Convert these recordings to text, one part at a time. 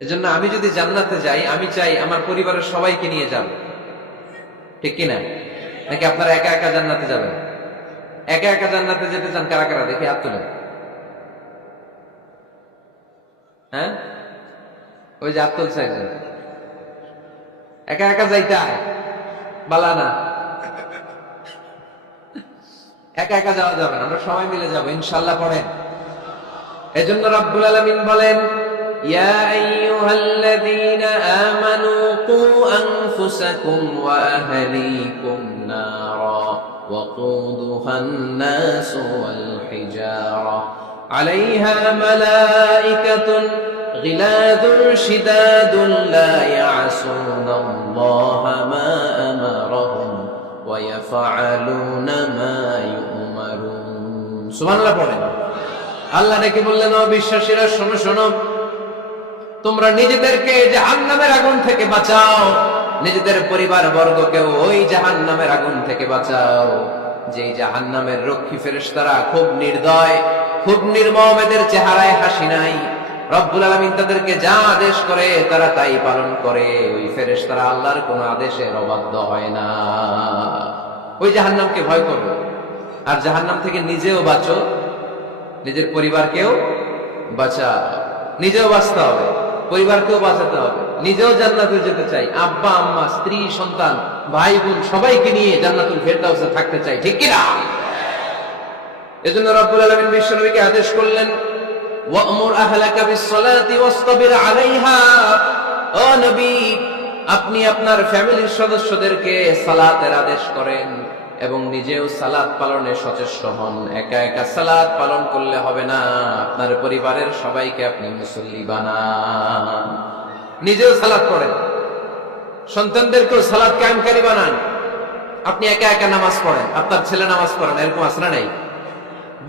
এজন্য আমি যদি জান্নাতে যাই, আমি চাই আমার পরিবারের সবাইকে নিয়ে যাব, ঠিক কিনা? নাকি আপনারা একা একা জান্নাতে যাবেন? একা একা জান্নাতে যেতে চান কারা কারা? দেখি হাত তুলেন। হ্যাঁ, ওই যে হাত তুলছে একজন। একা একা যাইতে হয় বালা না, একা একা যাওয়া যাবে না, আমরা সবাই মিলে যাবো ইনশাআল্লাহ। পড়েন। এজন্য রব্বুল আলামিন বলেন, ইয়া আইয়ুহাল্লাযীনা আমানু কু আনফুসাকুম ওয়া আহলিকুম নারা ওয়াকুদুহান নাস ওয়াল হিজারা আলাইহা মালাইকাতুন গিলাদুন শিদাদুন লা ইয়াসুনাল্লাহা মা আমারাহুম ওয়া ইয়াফআলুনা মা ইউমারুন। সুবহানাল্লাহ পড়েন। আল্লাহ ডেকে বললেন, ও বিশ্বাসীরা শোনো শোনো, তোমরা নিজেদেরকে জাহান্নামের আগুন থেকে বাঁচাও, নিজেদের পরিবার বর্গকেও ওই জাহান্নামের আগুন থেকে বাঁচাও, যেই জাহান্নামের রক্ষী ফেরেশতারা খুব নির্দয়, খুব নির্মম, এদের চেহারায় হাসি নাই। রব্বুল আলামিন তাদেরকে যা আদেশ করে তারা তাই পালন করে। ওই ফেরেশতারা আল্লাহর কোনো আদেশের অবাধ্য হয় না। ওই জাহান্নামকে ভয় করো, আর জাহান্নাম থেকে নিজেও বাঁচো, নিজের পরিবারকেও বাঁচা। নিজেও বাঁচতে হবে, পরিবারকেও বাঁচাতে হবে। নিজেও জান্নাতে যেতে চাই, আব্বা আম্মা স্ত্রী সন্তান ভাই বোন সবাইকে নিয়ে জান্নাতুল ফেরদাউসে থাকতে চাই, ঠিক কিনা? এজন্য রব্বুল আলামিন বিশ্বনবীকে আদেশ করলেন, ওয়া'মুর আহলাকা বিস-সালাতি ওয়াসতাবির আলাইহা। ও নবী, আপনি আপনার ফ্যামিলির সদস্যদেরকে সালাতের আদেশ করেন এবং নিজেও সালাত পালনে সচেষ্ট হন। একা একা সালাত পালন করলে হবে না, আপনার পরিবারের সবাইকে আপনি মুসল্লি বানান। নিজেও সালাত পড়েন, সন্তানদেরকেও সালাত কায়েমকারী বানান। আপনি একা একা নামাজ পড়েন, আপনার ছেলে নামাজ পড়েন, এরকম আসরা নাই?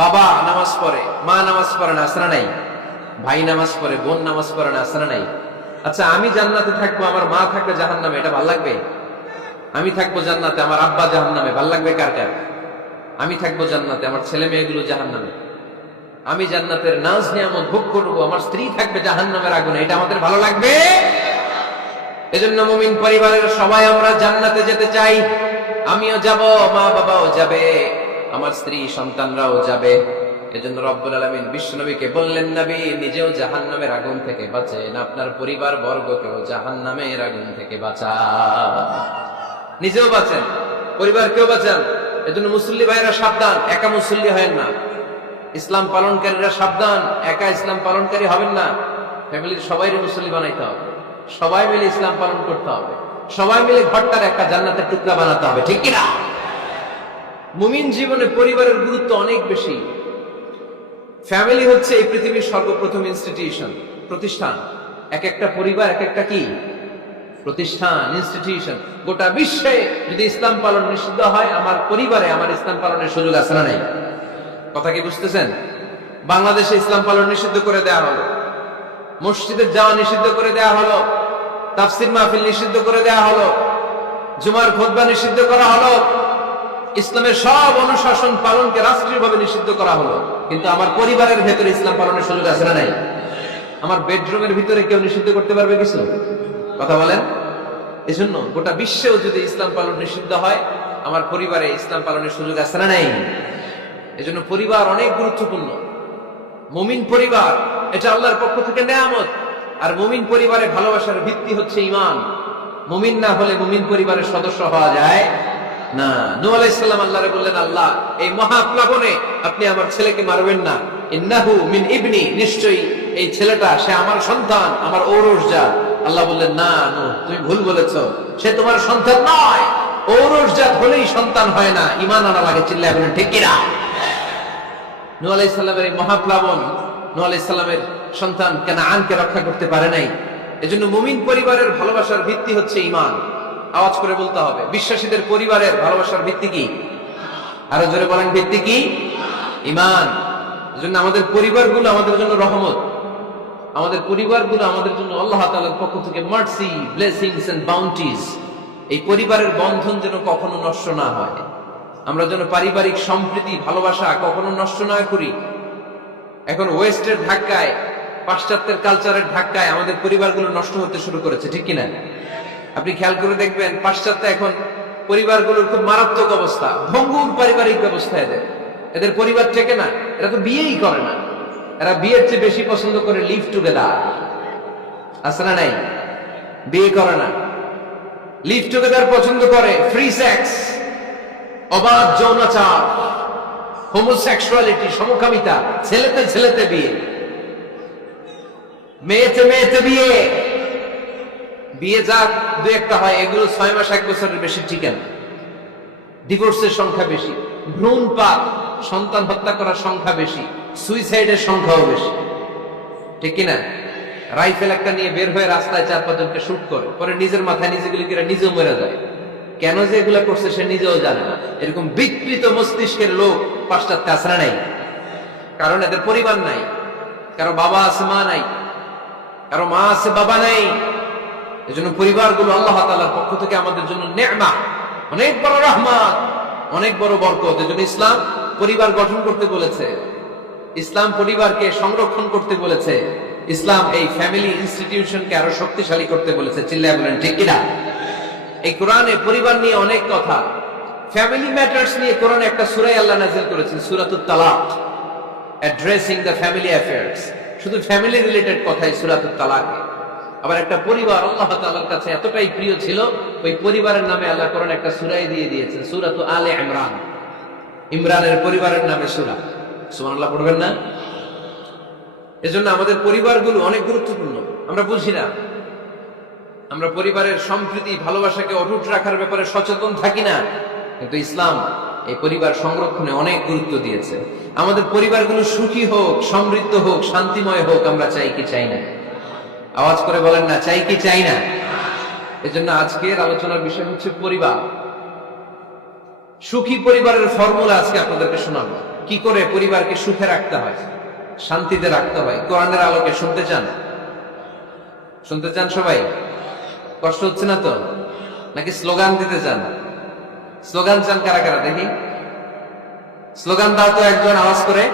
বাবা নামাজ পড়ে, মা নামাজ পড়েন, আসরা নাই? ভাই নামাজ পড়ে, বোন নামাজ পড়েন, আসরা নাই? আচ্ছা, আমি জান্নাতে থাকবো, আমার মা থাকবে জাহান্নামে, এটা ভালো লাগবে? আমি থাকবো জান্নাতে, আমার আব্বা জাহান্নামে, ভাল লাগবে কার কার? আমি থাকবো জান্নাতে, আমার ছেলে মেয়েগুলো জাহান্নামে। আমি জান্নাতের নাজ নিয়ামত ভোগ করবো, আমার স্ত্রী থাকবে জাহান্নামের আগুনে, এটা আমাদের ভালো লাগবে? এজন্য মুমিন পরিবারের সবাই আমরা জান্নাতে যেতে চাই। আমিও যাব, মা বাবাও যাবে, আমার স্ত্রী সন্তানরাও যাবে। এজন্য রব্বুল আলামিন বিশ্বনবীকে বললেন, নবী নিজেও জাহান্নামের আগুন থেকে বাঁচেন, আপনার পরিবার বর্গকেও জাহান্নামের আগুন থেকে বাঁচান। নিজেও বাঁচেন, পরিবারকেও বাঁচান। এজন্য মুসল্লি ভাইরা সাবধান, একা মুসল্লি হয় না। ইসলাম পালনকারীরা সাবধান, একা ইসলাম পালনকারী হবেন না। ফ্যামিলির সবাইকে মুসল্লি বানাইতে হবে, সবাই মিলে ইসলাম পালন করতে হবে, সবাই মিলে ঘরটার একটা জান্নাতের টুকরা বানাতে হবে, ঠিক কিনা? মুমিন জীবনে পরিবারের গুরুত্ব অনেক বেশি। ফ্যামিলি হচ্ছে এই পৃথিবীর সর্বপ্রথম ইনস্টিটিউশন, প্রতিষ্ঠান। এক একটা পরিবার এক একটা কি প্রতিষ্ঠান, ইনস্টিটিউশন। গোটা বিশ্বে যদি ইসলাম পালন নিষিদ্ধ হয়, আমার পরিবারে আমার ইসলাম পালনের সুযোগ আছে না নাই? কথা কি বুঝতেছেন? বাংলাদেশে ইসলাম পালন নিষিদ্ধ করে দেওয়া হলো, মসজিদে যাওয়া নিষিদ্ধ করে দেওয়া হলো, তাফসির মাহফিল নিষিদ্ধ করে দেওয়া হলো, জুমার খুতবা নিষিদ্ধ করা হলো, ইসলামের সব অনুশাসন পালনকে রাষ্ট্রীয়ভাবে নিষিদ্ধ করা হলো। কিন্তু আমার পরিবারের ভেতরে ইসলাম পালনের সুযোগ আছে না নাই? আমার বেডরুমের ভিতরে কেউ নিষিদ্ধ করতে পারবে কিছু? কথা বলেন। এজন্য গোটা বিশ্বেও যদি ইসলাম পালন নিষিদ্ধ হয়, আমার পরিবারে ইসলাম পালনের সুযোগ আছে না নাই? এজন্য পরিবার অনেক গুরুত্বপূর্ণ। মুমিন পরিবার এটা আল্লাহর পক্ষ থেকে নেয়ামত। আর মুমিন পরিবারে ভালোবাসার ভিত্তি হচ্ছে ঈমান। মুমিন না হলে মুমিন পরিবারের সদস্য হওয়া যায় না। নূহ আলাইহিস সালাম আল্লাহরে বললেন, আল্লাহ এই মহাপ্লাবনে আপনি আমার ছেলেকে মারবেন না। ইন্নাহু মিন ইবনি, নিশ্চয়ই এই ছেলেটা সে আমার সন্তান, আমার ঔরসজাত। আল্লাহ বললেন, না নূহ, তুমি ভুল বলেছো, সে তোমার সন্তান নয়। ঔরসজাত হলেই সন্তান হয় না, ঈমান আনা লাগে। চিল্লায় বলেন ঠিক কিনা? নূহ আলাইহিস সালামের এই মহাপ্লাবন নূহ আলাইহিস সালামের সন্তান কানাআনকে রক্ষা করতে পারে নাই। এজন্য মুমিন পরিবারের ভালোবাসার ভিত্তি হচ্ছে ঈমান। আওয়াজ করে বলতে হবে, বিশ্বাসীদের পরিবারের ভালোবাসার ভিত্তি কি? আরো জোরে বলেন, ভিত্তি কি? ঈমান। এজন্য আমাদের পরিবারগুলো আমাদের জন্য রহমত, আমাদের পরিবারগুলো আমাদের জন্য আল্লাহ তাআলার পক্ষ থেকে মার্সি, ব্লেসিংস এন্ড বাউন্টিজ। এই পরিবারের বন্ধন যেন কখনো নষ্ট না হয়, আমরা যেন পারিবারিক সম্প্রীতি ভালোবাসা কখনো নষ্ট না করি। এখন ওয়েস্টের ধাক্কায় পাশ্চাত্যের কালচারের ধাক্কায় আমাদের পরিবারগুলো নষ্ট হতে শুরু করেছে, ঠিক কিনা? আপনি খেয়াল করে দেখবেন পাশ্চাত্যে এখন পরিবারগুলোর খুব মারাত্মক অবস্থা, ভঙ্গুর পারিবারিক ব্যবস্থা এদের পরিবার থেকে না, এরা তো বিয়েই করে না। এরা বিয়ের চেয়ে বেশি পছন্দ করে লিভ টুগেদার, আছে না নাই? বিয়ে করে না, লিভ টুগেদার পছন্দ করে, ফ্রি সেক্স, অবাধ যৌনাচার, হোমোসেক্সুয়ালিটি, সমকামিতা, ছেলেতে ছেলেতে বিয়ে, মেয়েতে মেয়েতে বিয়ে। বিয়ে যা দু একটা হয় এগুলো 6 মাস 1 বছরের বেশি টিকে না। ডিভোর্সের সংখ্যা বেশি, ভ্রূণপাত, সন্তান হত্যা করার সংখ্যা বেশি, সুইসাইডের সংখ্যাও বেশি, ঠিক কিনা? রাইফেল একটা নিয়ে বের হয়ে রাস্তায় 4-5 জনকে শুট করে, পরে নিজের মাথায় নিজে গুলি করে নিজেও মরে যায়। কেন যে এগুলা করছে সে নিজেও জানে না। এরকম বিকৃত মস্তিষ্কের লোক পাশ্চাত্যে আছে না নাই? কারণ এদের পরিবার নাই, কারো বাবা আছে মা নাই, কারো মা আছে বাবা নাই। এজন্য পরিবারগুলো আল্লাহ তাআলার পক্ষ থেকে আমাদের জন্য নেয়ামত, অনেক বড় রহমত, অনেক বড় বরকত। এজন্য ইসলাম পরিবার গঠন করতে বলেছে, ইসলাম পরিবারকে সংরক্ষণ করতে বলেছে, ইসলাম এই ফ্যামিলি ইনস্টিটিউশনকে আরো শক্তিশালী করতে বলেছে। চিল্লায় বলেন ঠিক কিনা? এই কোরআনে পরিবার নিয়ে অনেক কথা, ফ্যামিলি ম্যাটার্স নিয়ে কোরআনে একটা সূরা আল্লাহ নাযিল করেছেন, সূরাতুত তালাক, অ্যাড্রেসিং দ্য ফ্যামিলি অ্যাফেয়ার্স। শুধু ফ্যামিলি রিলেটেড কথাই সূরাতুত তালাকে। আবার একটা পরিবার আল্লাহ তাআলার কাছে এতটাই প্রিয় ছিল, ওই পরিবারের নামে আল্লাহ কোরআনে একটা সূরাই দিয়ে দিয়েছেন, সূরাতু আলে ইমরান। ইমরানের পরিবারের নামে সূরা। সুবহানাল্লাহ পড়বেন না? এজন্য আমাদের পরিবারগুলো অনেক গুরুত্বপূর্ণ। আমরা বুঝি না, আমরা পরিবারের সম্প্রীতি ভালোবাসাকে অটুট রাখার ব্যাপারে সচেতন থাকি না, কিন্তু ইসলাম এই পরিবার সংরক্ষণে অনেক গুরুত্ব দিয়েছে। আমাদের পরিবারগুলো সুখী হোক, সমৃদ্ধ হোক, শান্তিময় হোক, আমরা চাই কি চাই না? আওয়াজ করে বলেন না, চাই কি চাই না? এজন্য আজকের আলোচনার বিষয় হচ্ছে পরিবার। সুখী পরিবারের ফর্মুলা আজকে আপনাদেরকে শোনাবো, কি করে পরিবারকে সুখে রাখতে হয়, শান্তিতে রাখতে হয়। কোরআনের আলোকে শুনতে চান? শুনতে চান সবাই? কষ্ট হচ্ছে না তো? নাকি স্লোগান দিতে চান? স্লোগান চান কারা কারা দেখি? স্লোগান দাও তো একজন আওয়াজ করে।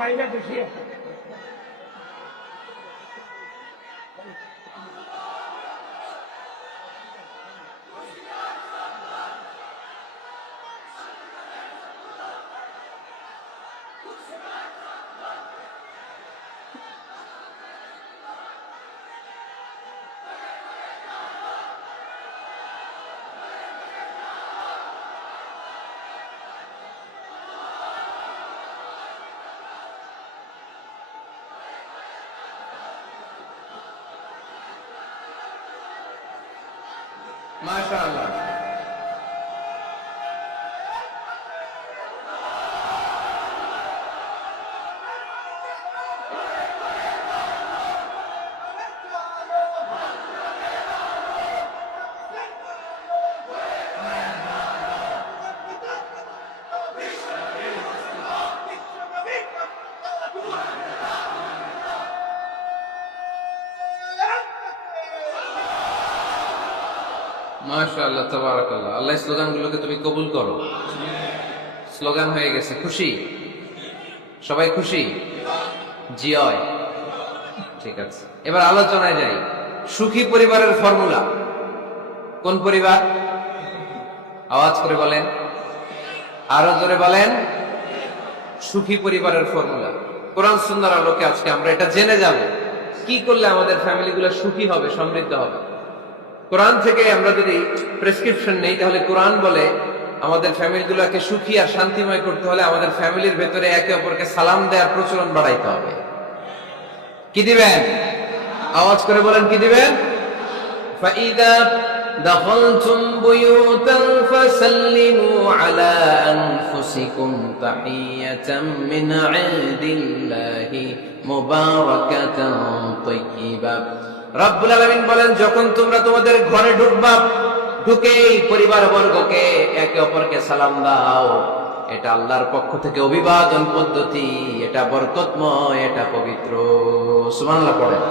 বাইরে বেশি আছে। মাশাআল্লাহ। মাশাআল্লাহ, তাবারাকাল্লাহ। আল্লাহ স্লোগানগুলোকে তুমি কবুল করো। স্লোগান হয়ে গেছে, খুশি? সবাই খুশি? জিয়। ঠিক আছে, এবার আলোচনায় যাই। সুখী পরিবারের ফর্মুলা কোন পরিবার? আওয়াজ করে বলেন, আরো জোরে বলেন। সুখী পরিবারের ফর্মুলা কোরআন সুন্নাহর আলোকে আজকে আমরা এটা জেনে যাব, কি করলে আমাদের ফ্যামিলিগুলো সুখী হবে, সমৃদ্ধ হবে। কোরআন থেকে আমরা যদি প্রেসক্রিপশন নেই, তাহলে কোরআন বলে আমাদের ফ্যামিলিগুলোকে সুখী আর শান্তিময় করতে হলে আমাদের ফ্যামিলির ভেতরে একে অপরকে সালাম দেওয়ার প্রচলন বাড়াইতে হবে। কি দিবেন? আওয়াজ করে বলেন, কি দিবেন? فَإِذَا دَخَلْتُمْ بُيُوتًا فَسَلِّمُوا عَلَى أَنفُسِكُمْ تَحِيَّةً مِّنْ عِندِ اللَّهِ مُبَارَكَةً طَيِّبَةً। রব্বুল আলামিন বলেন, যখন তোমরা তোমাদের ঘরে ঢুকবা, ঢুকেই পরিবারবর্গকে একে অপরকে সালাম দাও। এটা আল্লাহর পক্ষ থেকে অভিবাদন পদ্ধতি, এটা বরকতময়, এটা পবিত্র। সুবহানাল্লাহ পড়েন।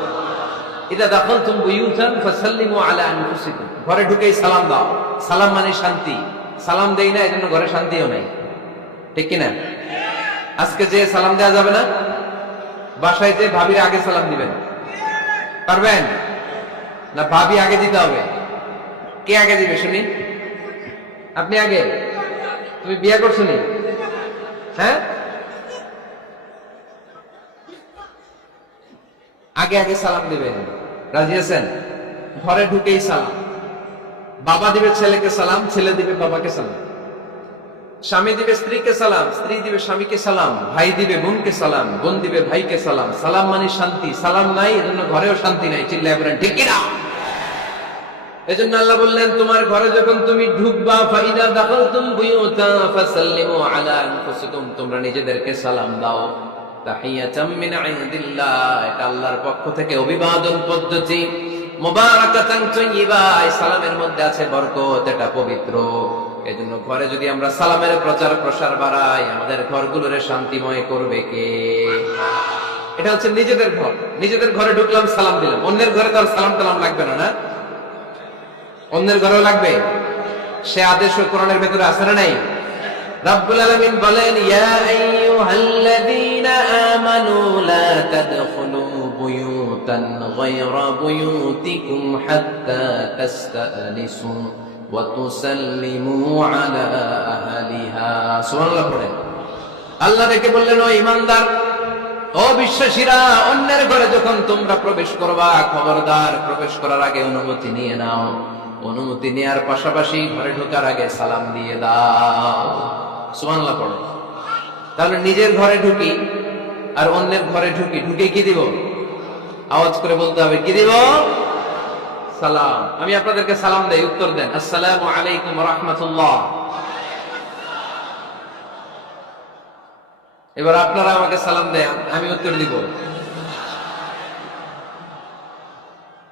ইদা দাখালতুম বুয়ুতান ফাসাল্লিমু আলা আনফুসিকুম, ঘরে ঢুকেই সালাম দাও। সালাম মানে শান্তি। সালাম দেই না, এজন্য ঘরে শান্তিও নাই। ঠিক কি না? আজকে যে সালাম দেওয়া যাবে না, বাসায় যে ভাবির আগে সালাম দিবেন, পারবেন না? ভাবি আগে দিতে হবে। কে আগে দিবে শুনি? আপনি আগে। তুমি বিয়ে করছো নি? হ্যাঁ, আগে আগে সালাম দিবেন। রাজি আছেন? ঘরে ঢুকেই সালাম। বাবা দিবে ছেলেকে সালাম, ছেলে দিবে বাবাকে সালাম। স্বামী দিবে স্ত্রীকে সালাম, স্ত্রী দিবে স্বামীকে সালাম। ভাই দিবে বোনকে সালাম, বোন দিবে ভাইকে সালাম। সালাম মানে শান্তি। সালাম নাই, এজন্য ঘরেও শান্তি নাই। চিল্লায় বলেন ঠিক কিনা? এজন্য আল্লাহ বললেন, তোমার ঘরে যখন তুমি ঢুকবা, ফাইদা দাখালতুম বুয়ুতা ফাসাল্লিমু আলা আনফুসিকুম, তোমরা নিজেদেরকে সালাম দাও। তাহিয়াতাম মিন ইনদিল্লাহ, এটা আল্লাহর পক্ষ থেকে অভিবাদন পদ্ধতি। মুবারাকাতান তাইয়্যিবা, এই সালামের মধ্যে আছে বরকত, এটা পবিত্র। এজন্য ঘরে যদি আমরা সালামের প্রচার প্রসার বাড়াই, আমাদের ঘরগুলোরে শান্তিময় করবে কে? এটা হচ্ছে নিজেদের ঘর। নিজেদের ঘরে ঢুকলাম, সালাম দিলাম। অন্যের ঘরে তো আর সালাম টালাম লাগবে না, না? অন্যের ঘরেও লাগবে। সে আদেশ কোরআনের ভেতরে আছে না নাই? রব্বুল আলামিন বলেন, ইয়া আইয়ুহাল্লাযীনা আমানু লা তাদখুলু বুয়ুতান গায়রা বুয়ুতিকুম হাত্তা তাস্তানিসু ওয়া তুসাল্লিমু আলা আহলিহা। সুবহানাল্লাহ পড়েন। আল্লাহ ডেকে বললেন, ও ঈমানদার, ও বিশ্বাসীরা, অন্যের ঘরে যখন তোমরা প্রবেশ করবা, খবরদার প্রবেশ করার আগে অনুমতি নিয়ে নাও। অনুমতি নেওয়ার পাশাপাশি ঘরে ঢোকার আগে সালাম দিয়ে দাও। সুবহানাল্লাহ পড়ো। তাহলে নিজের ঘরে ঢুকি আর অন্যের ঘরে ঢুকি, ঢুকে কি দিব? আওয়াজ করে বলতে হবে, কি দিব? সালাম। আমি আপনাদেরকে সালাম দেই, উত্তর দেন, আসসালামু আলাইকুম ওয়া রাহমাতুল্লাহ। এবার আপনারা আমাকে সালাম দেন, আমি উত্তর দিব,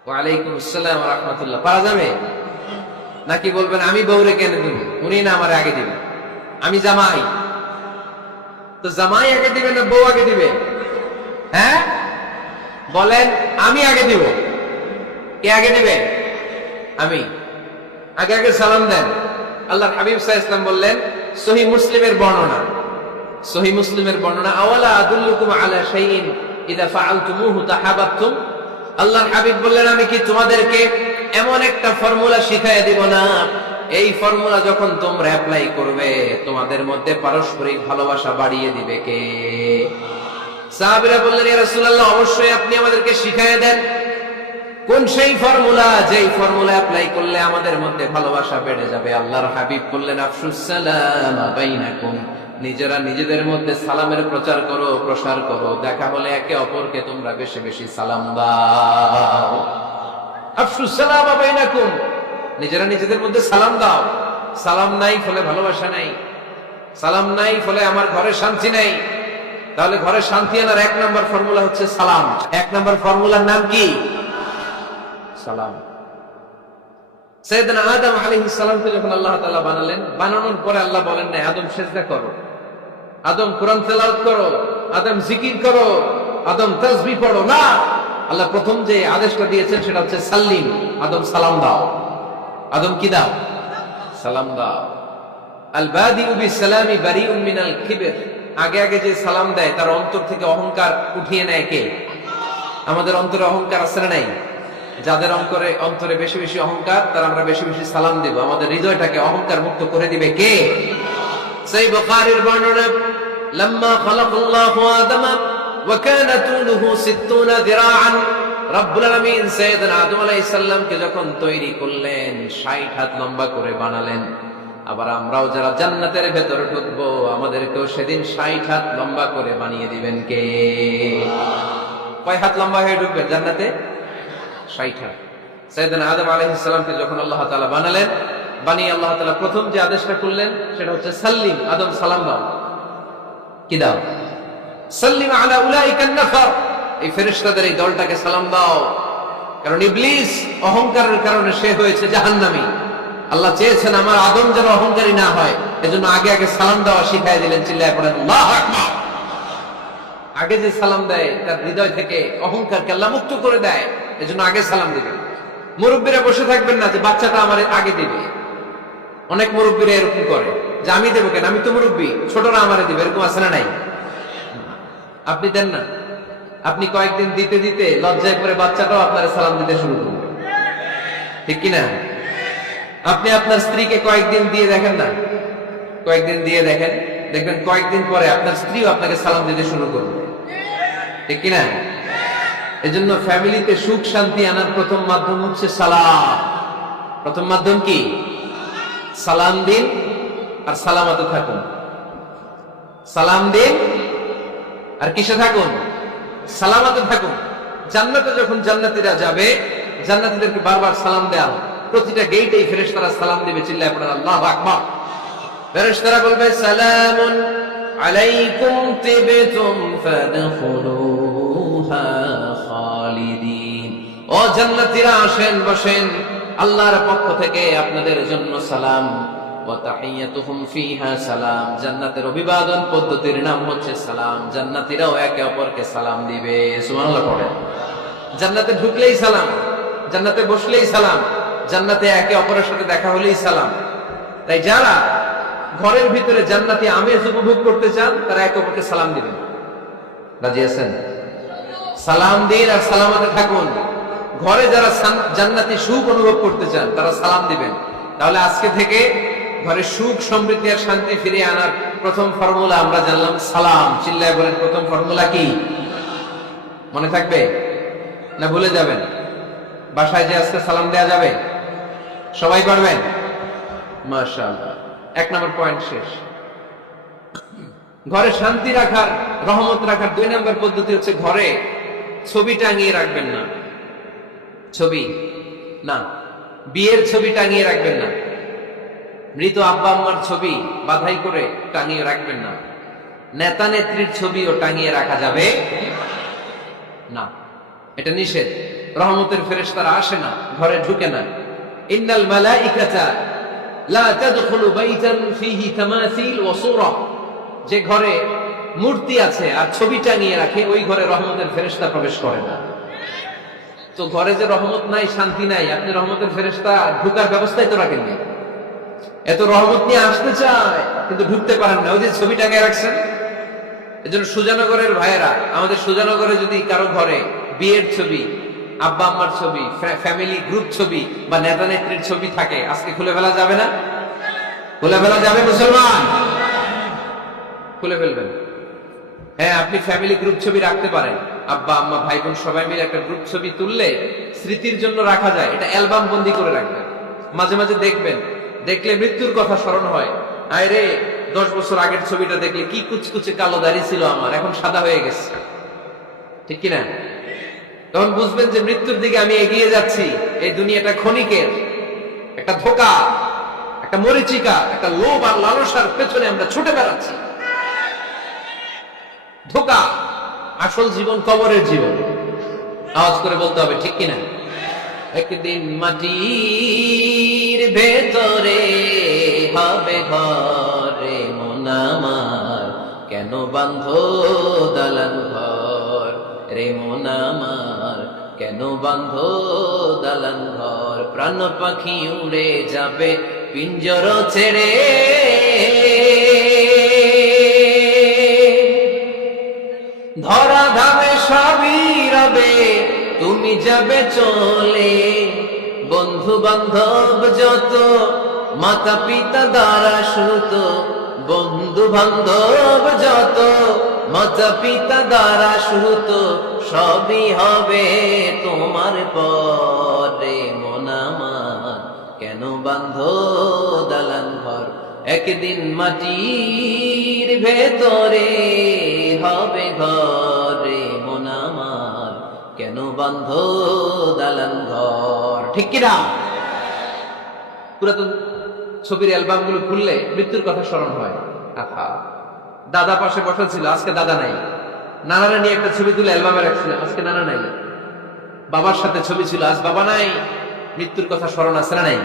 ওয়ালাইকুম আসসালাম ওয়া রাহমাতুল্লাহ। পারা যাবে? নাকি বলবেন আমি বউরে কেন দিব, উনি না আমার আগে দিবে? আমি জামাই, তো জামাই আগে দিবে না বউ আগে দিবে? হ্যাঁ বলেন, আমি আগে দিব। কে আগে দিবে? আমি। আগে আগে সালাম দেন। আল্লাহর হাবিব সাল্লাল্লাহু আলাইহি ওয়াসাল্লাম বললেন, সহিহ মুসলিমের বর্ণনা, সহিহ মুসলিমের বর্ণনা, আওয়ালা আদুল্লুকুম আলা শাইইন ইযা ফাআলতুমুহু তাহাব্বাতুম। আল্লাহর হাবিব বললেন, আমি কি তোমাদেরকে এমন একটা ফর্মুলা শিখাইয়া দিব না, এই ফর্মুলা যখন তোমরা অ্যাপ্লাই করবে, তোমাদের মধ্যে পারস্পরিক ভালোবাসা বাড়িয়ে দিবে কে? সাহাবীরা বললেন, ইয়া রাসূলুল্লাহ, অবশ্যই আপনি আমাদেরকে শিখাইয়া দেন। কোন সেই ফর্মুলা, যেই ফর্মুলা অ্যাপ্লাই করলে আমাদের মধ্যে ভালোবাসা বেড়ে যাবে? আল্লাহর হাবিব বললেন, আফশুস সালাম বাইনাকুম, নিজেরা নিজেদের মধ্যে সালামের প্রচার করো, প্রসার করো। দেখা হলে একে অপরকে তোমরা বেশি বেশি সালাম দাও। আফশুস সালাম বাইনাকুম, নিজেরা নিজেদের মধ্যে সালাম দাও। সালাম নাই ফলে ভালোবাসা নাই, সালাম নাই ফলে আমার ঘরে শান্তি নাই। তাহলে ঘরে শান্তি আনার এক নম্বর ফর্মুলা হচ্ছে সালাম। এক নম্বর ফর্মুলার নাম কি? সালাম। সাইয়েদনা আদম আলাইহিস সালামকে যখন আল্লাহ তাআলা বানালেন, বানানোর পরে আল্লাহ বলেন না আদম সিজদা করো, আদম কোরআন তেলাওয়াত করো, আদম জিকির করো, আদম তাসবিহ পড়ো, না। আল্লাহ প্রথম যে আদেশটা দিয়েছেন সেটা হচ্ছে সাল্লিম, আদম সালাম দাও। আদম কি দাও? সালাম দাও। আল বাদিউ বিসসালামি বারিউম মিনাল কিবর, আগে আগে যে সালাম দেয় তার অন্তর থেকে অহংকার উঠিয়ে নেয় কে? আমাদের অন্তরে অহংকার আছে না নাই? যাদের অন্তরে বেশি বেশি অহংকার, তারা আমরা বেশি বেশি সালাম দিব। আমাদের হৃদয়টাকে অহংকার মুক্ত করে দিবে কে? সেই বুখারীর বর্ণনা, লাম্মা খালাকাল্লাহু আদম ওয়া কানা তুলুহু 60 যিরাআন, রব্বুল আলামিন সাইয়েদনা আদম আলাইহিস সালামকে যখন তৈরি করলেন, 60 হাত লম্বা করে বানালেন। আবার আমরাও যারা জান্নাতের ভেতরে ঢুকবো, আমাদেরকেও সেদিন 60 হাত লম্বা করে বানিয়ে দিবেন কে? কয় হাত লম্বা হয়ে ঢুকবেন জান্নাতে? 60 হাত। সাইয়েদনা আদম আলাইহিস সালামকে যখন আল্লাহ তাআলা বানালেন, বানিয়ে আল্লাহ তাআলা প্রথম যে আদেশটা করলেন সেটা হচ্ছে সাল্লিম, আদম সালাম দাও। কি দাও? সাল্লিম আলা উলাইকান নাফার, এই ফেরেশতাদের এই দলটাকে সালাম দাও। কারণ ইবলিস অহংকারের কারণে সে হয়েছে জাহান্নামী। আল্লাহ চেয়েছেন আমার আদম যেন অহংকারী না হয়, এজন্য আগে আগে সালাম দেওয়া শিখাই দিলেন। চিল্লায় পড়েন আল্লাহু আকবার। আগে যে সালাম দেয় তার হৃদয় থেকে অহংকারকে আল্লাহ মুক্ত করে দেয়, এজন্য আগে সালাম দিবেন। মুরব্বীরা বসে থাকবেন না যে বাচ্চাটা আমার আগে দিবে। অনেক মুরব্বীরা এরকম করে যে আমি দেবো কেন, আমি তো মুরব্বী, ছোটরা আমারে দিবে, এরকম আছে না নাই? আপনি দেন না। আপনি কয়েকদিন দিতে দিতে লজ্জায় পড়ে বাচ্চাটাও আপনার সালাম দিতে শুরু করবে, ঠিক কিনা? আপনি আপনার স্ত্রীকে কয়েকদিন দিয়ে দেখেন না, কয়েকদিন দিয়ে দেখেন, দেখবেন কয়েকদিন পরে আপনার স্ত্রীও আপনাকে সালাম দিতে শুরু করবে, ঠিক কিনা? এজন্য ফ্যামিলিতে সুখ শান্তি আনার প্রথম মাধ্যম হচ্ছে সালাম। প্রথম মাধ্যম কি? সালাম দিন আর সালামতে থাকুন। সালাম দিন আর কিসে থাকুন? সালামতে থাকুন। জান্নাতে যখন জান্নাতীরা যাবে, জান্নাতীদেরকে বারবার সালাম দেয়া হবে। প্রতিটা গেটেই ফেরেশতারা সালাম দিবে। চিল্লায় পড়েন আল্লাহু আকবার। ফেরেশতারা বলবে সালামুন আলাইকুম তিবতুম ফাদখুলুহা খালিদিন। ও জান্নাতীরা আসেন, বসেন, আল্লাহর পক্ষ থেকে আপনাদের জন্য সালাম। ওয়া তাহিয়াতুহুম ফিহা সালাম। জান্নাতের অভিবাদন পদ্ধতির নাম হচ্ছে সালাম। জান্নাতীরাও একে অপরকে সালাম দিবে। সুবহানাল্লাহ পড়েন। জান্নাতে ঢুকলেই সালাম, জান্নাতে বসলেই সালাম, জান্নাতে একে অপরের সাথে দেখা হলেই সালাম। তাই যারা ঘরের ভিতরে জান্নাতি আমেজ উপভোগ করতে চান তারা একে অপরকে সালাম দিবেন। রাজি আছেন? সালাম দিন আর সালামতে থাকুন। ঘরে যারা জান্নাতি সুখ অনুভব করতে চান তারা সালাম দিবেন। তাহলে আজকে থেকে ঘরে সুখ সমৃদ্ধি আর শান্তি ফিরিয়ে আনার প্রথম ফর্মুলা আমরা জানলাম সালাম। চিল্লায় বলেন প্রথম ফর্মুলা কি? মনে থাকবে না ভুলে যাবেন? বাসায় যে আজকে সালাম দেয়া যাবে, সবাই পারবেন? মাশাআল্লাহ। 1 নম্বর পয়েন্ট শেষ। ঘরে শান্তি রাখার, রহমত রাখার 2 নম্বর পদ্ধতি হচ্ছে ঘরে ছবি টাঙিয়ে রাখবেন না। ছবি না, বিয়ের ছবি টাঙিয়ে রাখবেন না। মৃত আব্বা আম্মার ছবি বাধাই করে টাঙিয়ে রাখবেন না। নেতা নেত্রীর ছবিও টাঙিয়ে রাখা যাবে না, এটা নিষেধ। রহমতের ফেরেশতারা আসে না, ঘরে ঢুকে না। ইন্নাল মালাইকাতা লা তাদখুলু বাইতান ফীহি তামাসিল ওয়া সূরা। যে ঘরে মূর্তি আছে আর ছবি টাঙিয়ে রাখে, ওই ঘরে রহমতের ফেরেশতা প্রবেশ করে না। তো ঘরে যে রহমত নাই, শান্তি নাই, আপনি রহমতের ফেরেশতা ঢুকার ব্যবস্থাই তো রাখেননি। এত রহমত নিয়ে আসতে চায় কিন্তু ঢুকতে পারেন না, ওই যে ছবি টাঙিয়ে রাখছেন। এজন্য সুজানগরের ভাইয়েরা, আমাদের সুজানগরে যদি কারো ঘরে বিয়ের ছবি, আব্বা আম্মার ছবি, ফ্যামিলি গ্রুপ ছবি বা নেতা নেত্রীর ছবি থাকে, আজকে খুলে ফেলা যাবে না? খুলে ফেলা যাবে মুসলমান? খুলে ফেলবেন। হ্যাঁ, আপনি ফ্যামিলি গ্রুপ ছবি রাখতে পারেন। আব্বা আম্মা ভাই বোন সবাই মিলে একটা গ্রুপ ছবি তুললে স্মৃতির জন্য রাখা যায়। এটা অ্যালবাম বন্দি করে রাখবেন। মাঝে মাঝে দেখবেন, দেখলে মৃত্যুর কথা স্মরণ হয়। আয় রে, 10 বছর আগের ছবিটা দেখলে কি কুচকুচে কালো দাড়ি ছিল আমার, এখন সাদা হয়ে গেছে, ঠিক কিনা? তখন বুঝবেন যে মৃত্যুর দিকে আমি এগিয়ে যাচ্ছি। এই দুনিয়াটা ক্ষণিকের, একটা ধোঁকা, একটা মরিচিকা, একটা লোভ আর লালসার পেছনে আমরা ছুটে বেড়াচ্ছি। ধোঁকা। আসল জীবন কবরের জীবন। আওয়াজ করে বলতে হবে, ঠিক কিনা? একদিন মাটির ভেতরে হবে ঘরে মন আমার, কেন বাঁধো দালান ঘর রে মন আমার, কেন বাঁধো দালান ঘর। প্রাণ পাখি উড়ে যাবে পিঞ্জর ছেড়ে, ধরা ধামে সবই রবে তুমি যাবে চলে। বন্ধু বান্ধব যত, মাতা পিতা দ্বারা সুত, বন্ধু বান্ধব যত, মাতা পিতা দ্বারা সুত, সবই হবে তোমার পরে মন আমার, কেন বাঁধো দালান ঘর। একদিন মাটির ভেতরে হবে ঘরে মন আমার, কেন বন্ধ দালান ঘর, ঠিক কিনা? পুরাতন ছবির অ্যালবাম গুলো খুললে মৃত্যুর কথা স্মরণ হয়। আহা, দাদা পাশে বসা ছিল, আজকে দাদা নাই। নানারা নিয়ে একটা ছবি তুলে অ্যালবামে রাখছিলাম, আজকে নানা নাই। বাবার সাথে ছবি ছিল, আজ বাবা নাই। মৃত্যুর কথা স্মরণ আছে না নাই?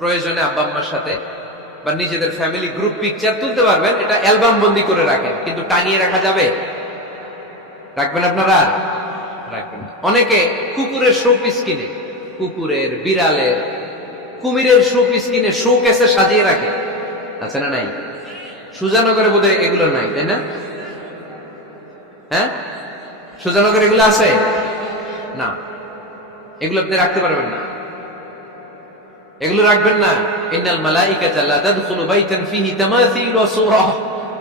প্রয়োজনে আব্বা আম্মার সাথে বা নিজেদের ফ্যামিলি গ্রুপ পিকচার তুলতে পারবেন, এটা অ্যালবাম বন্দি করে রাখেন, কিন্তু টাঙিয়ে রাখা যাবে? রাখবেন আপনারা? রাখবেন না। অনেকে কুকুরের শো পিস কিনে, কুকুরের, বিড়ালের, কুমিরের শো পিস কিনে শো কেসে সাজিয়ে রাখে, আছে না নাই? সুজানগরে বোধহয় এগুলো নাই, তাই না? হ্যাঁ, সুজানগরে এগুলো আছে না? এগুলো আপনি রাখতে পারবেন না, এগুলো রাখবেন না। ইন্নাল মালাইকাতা লা তাদখুলু বাইতান ফিহি তামাসিল ওয়া সূরা,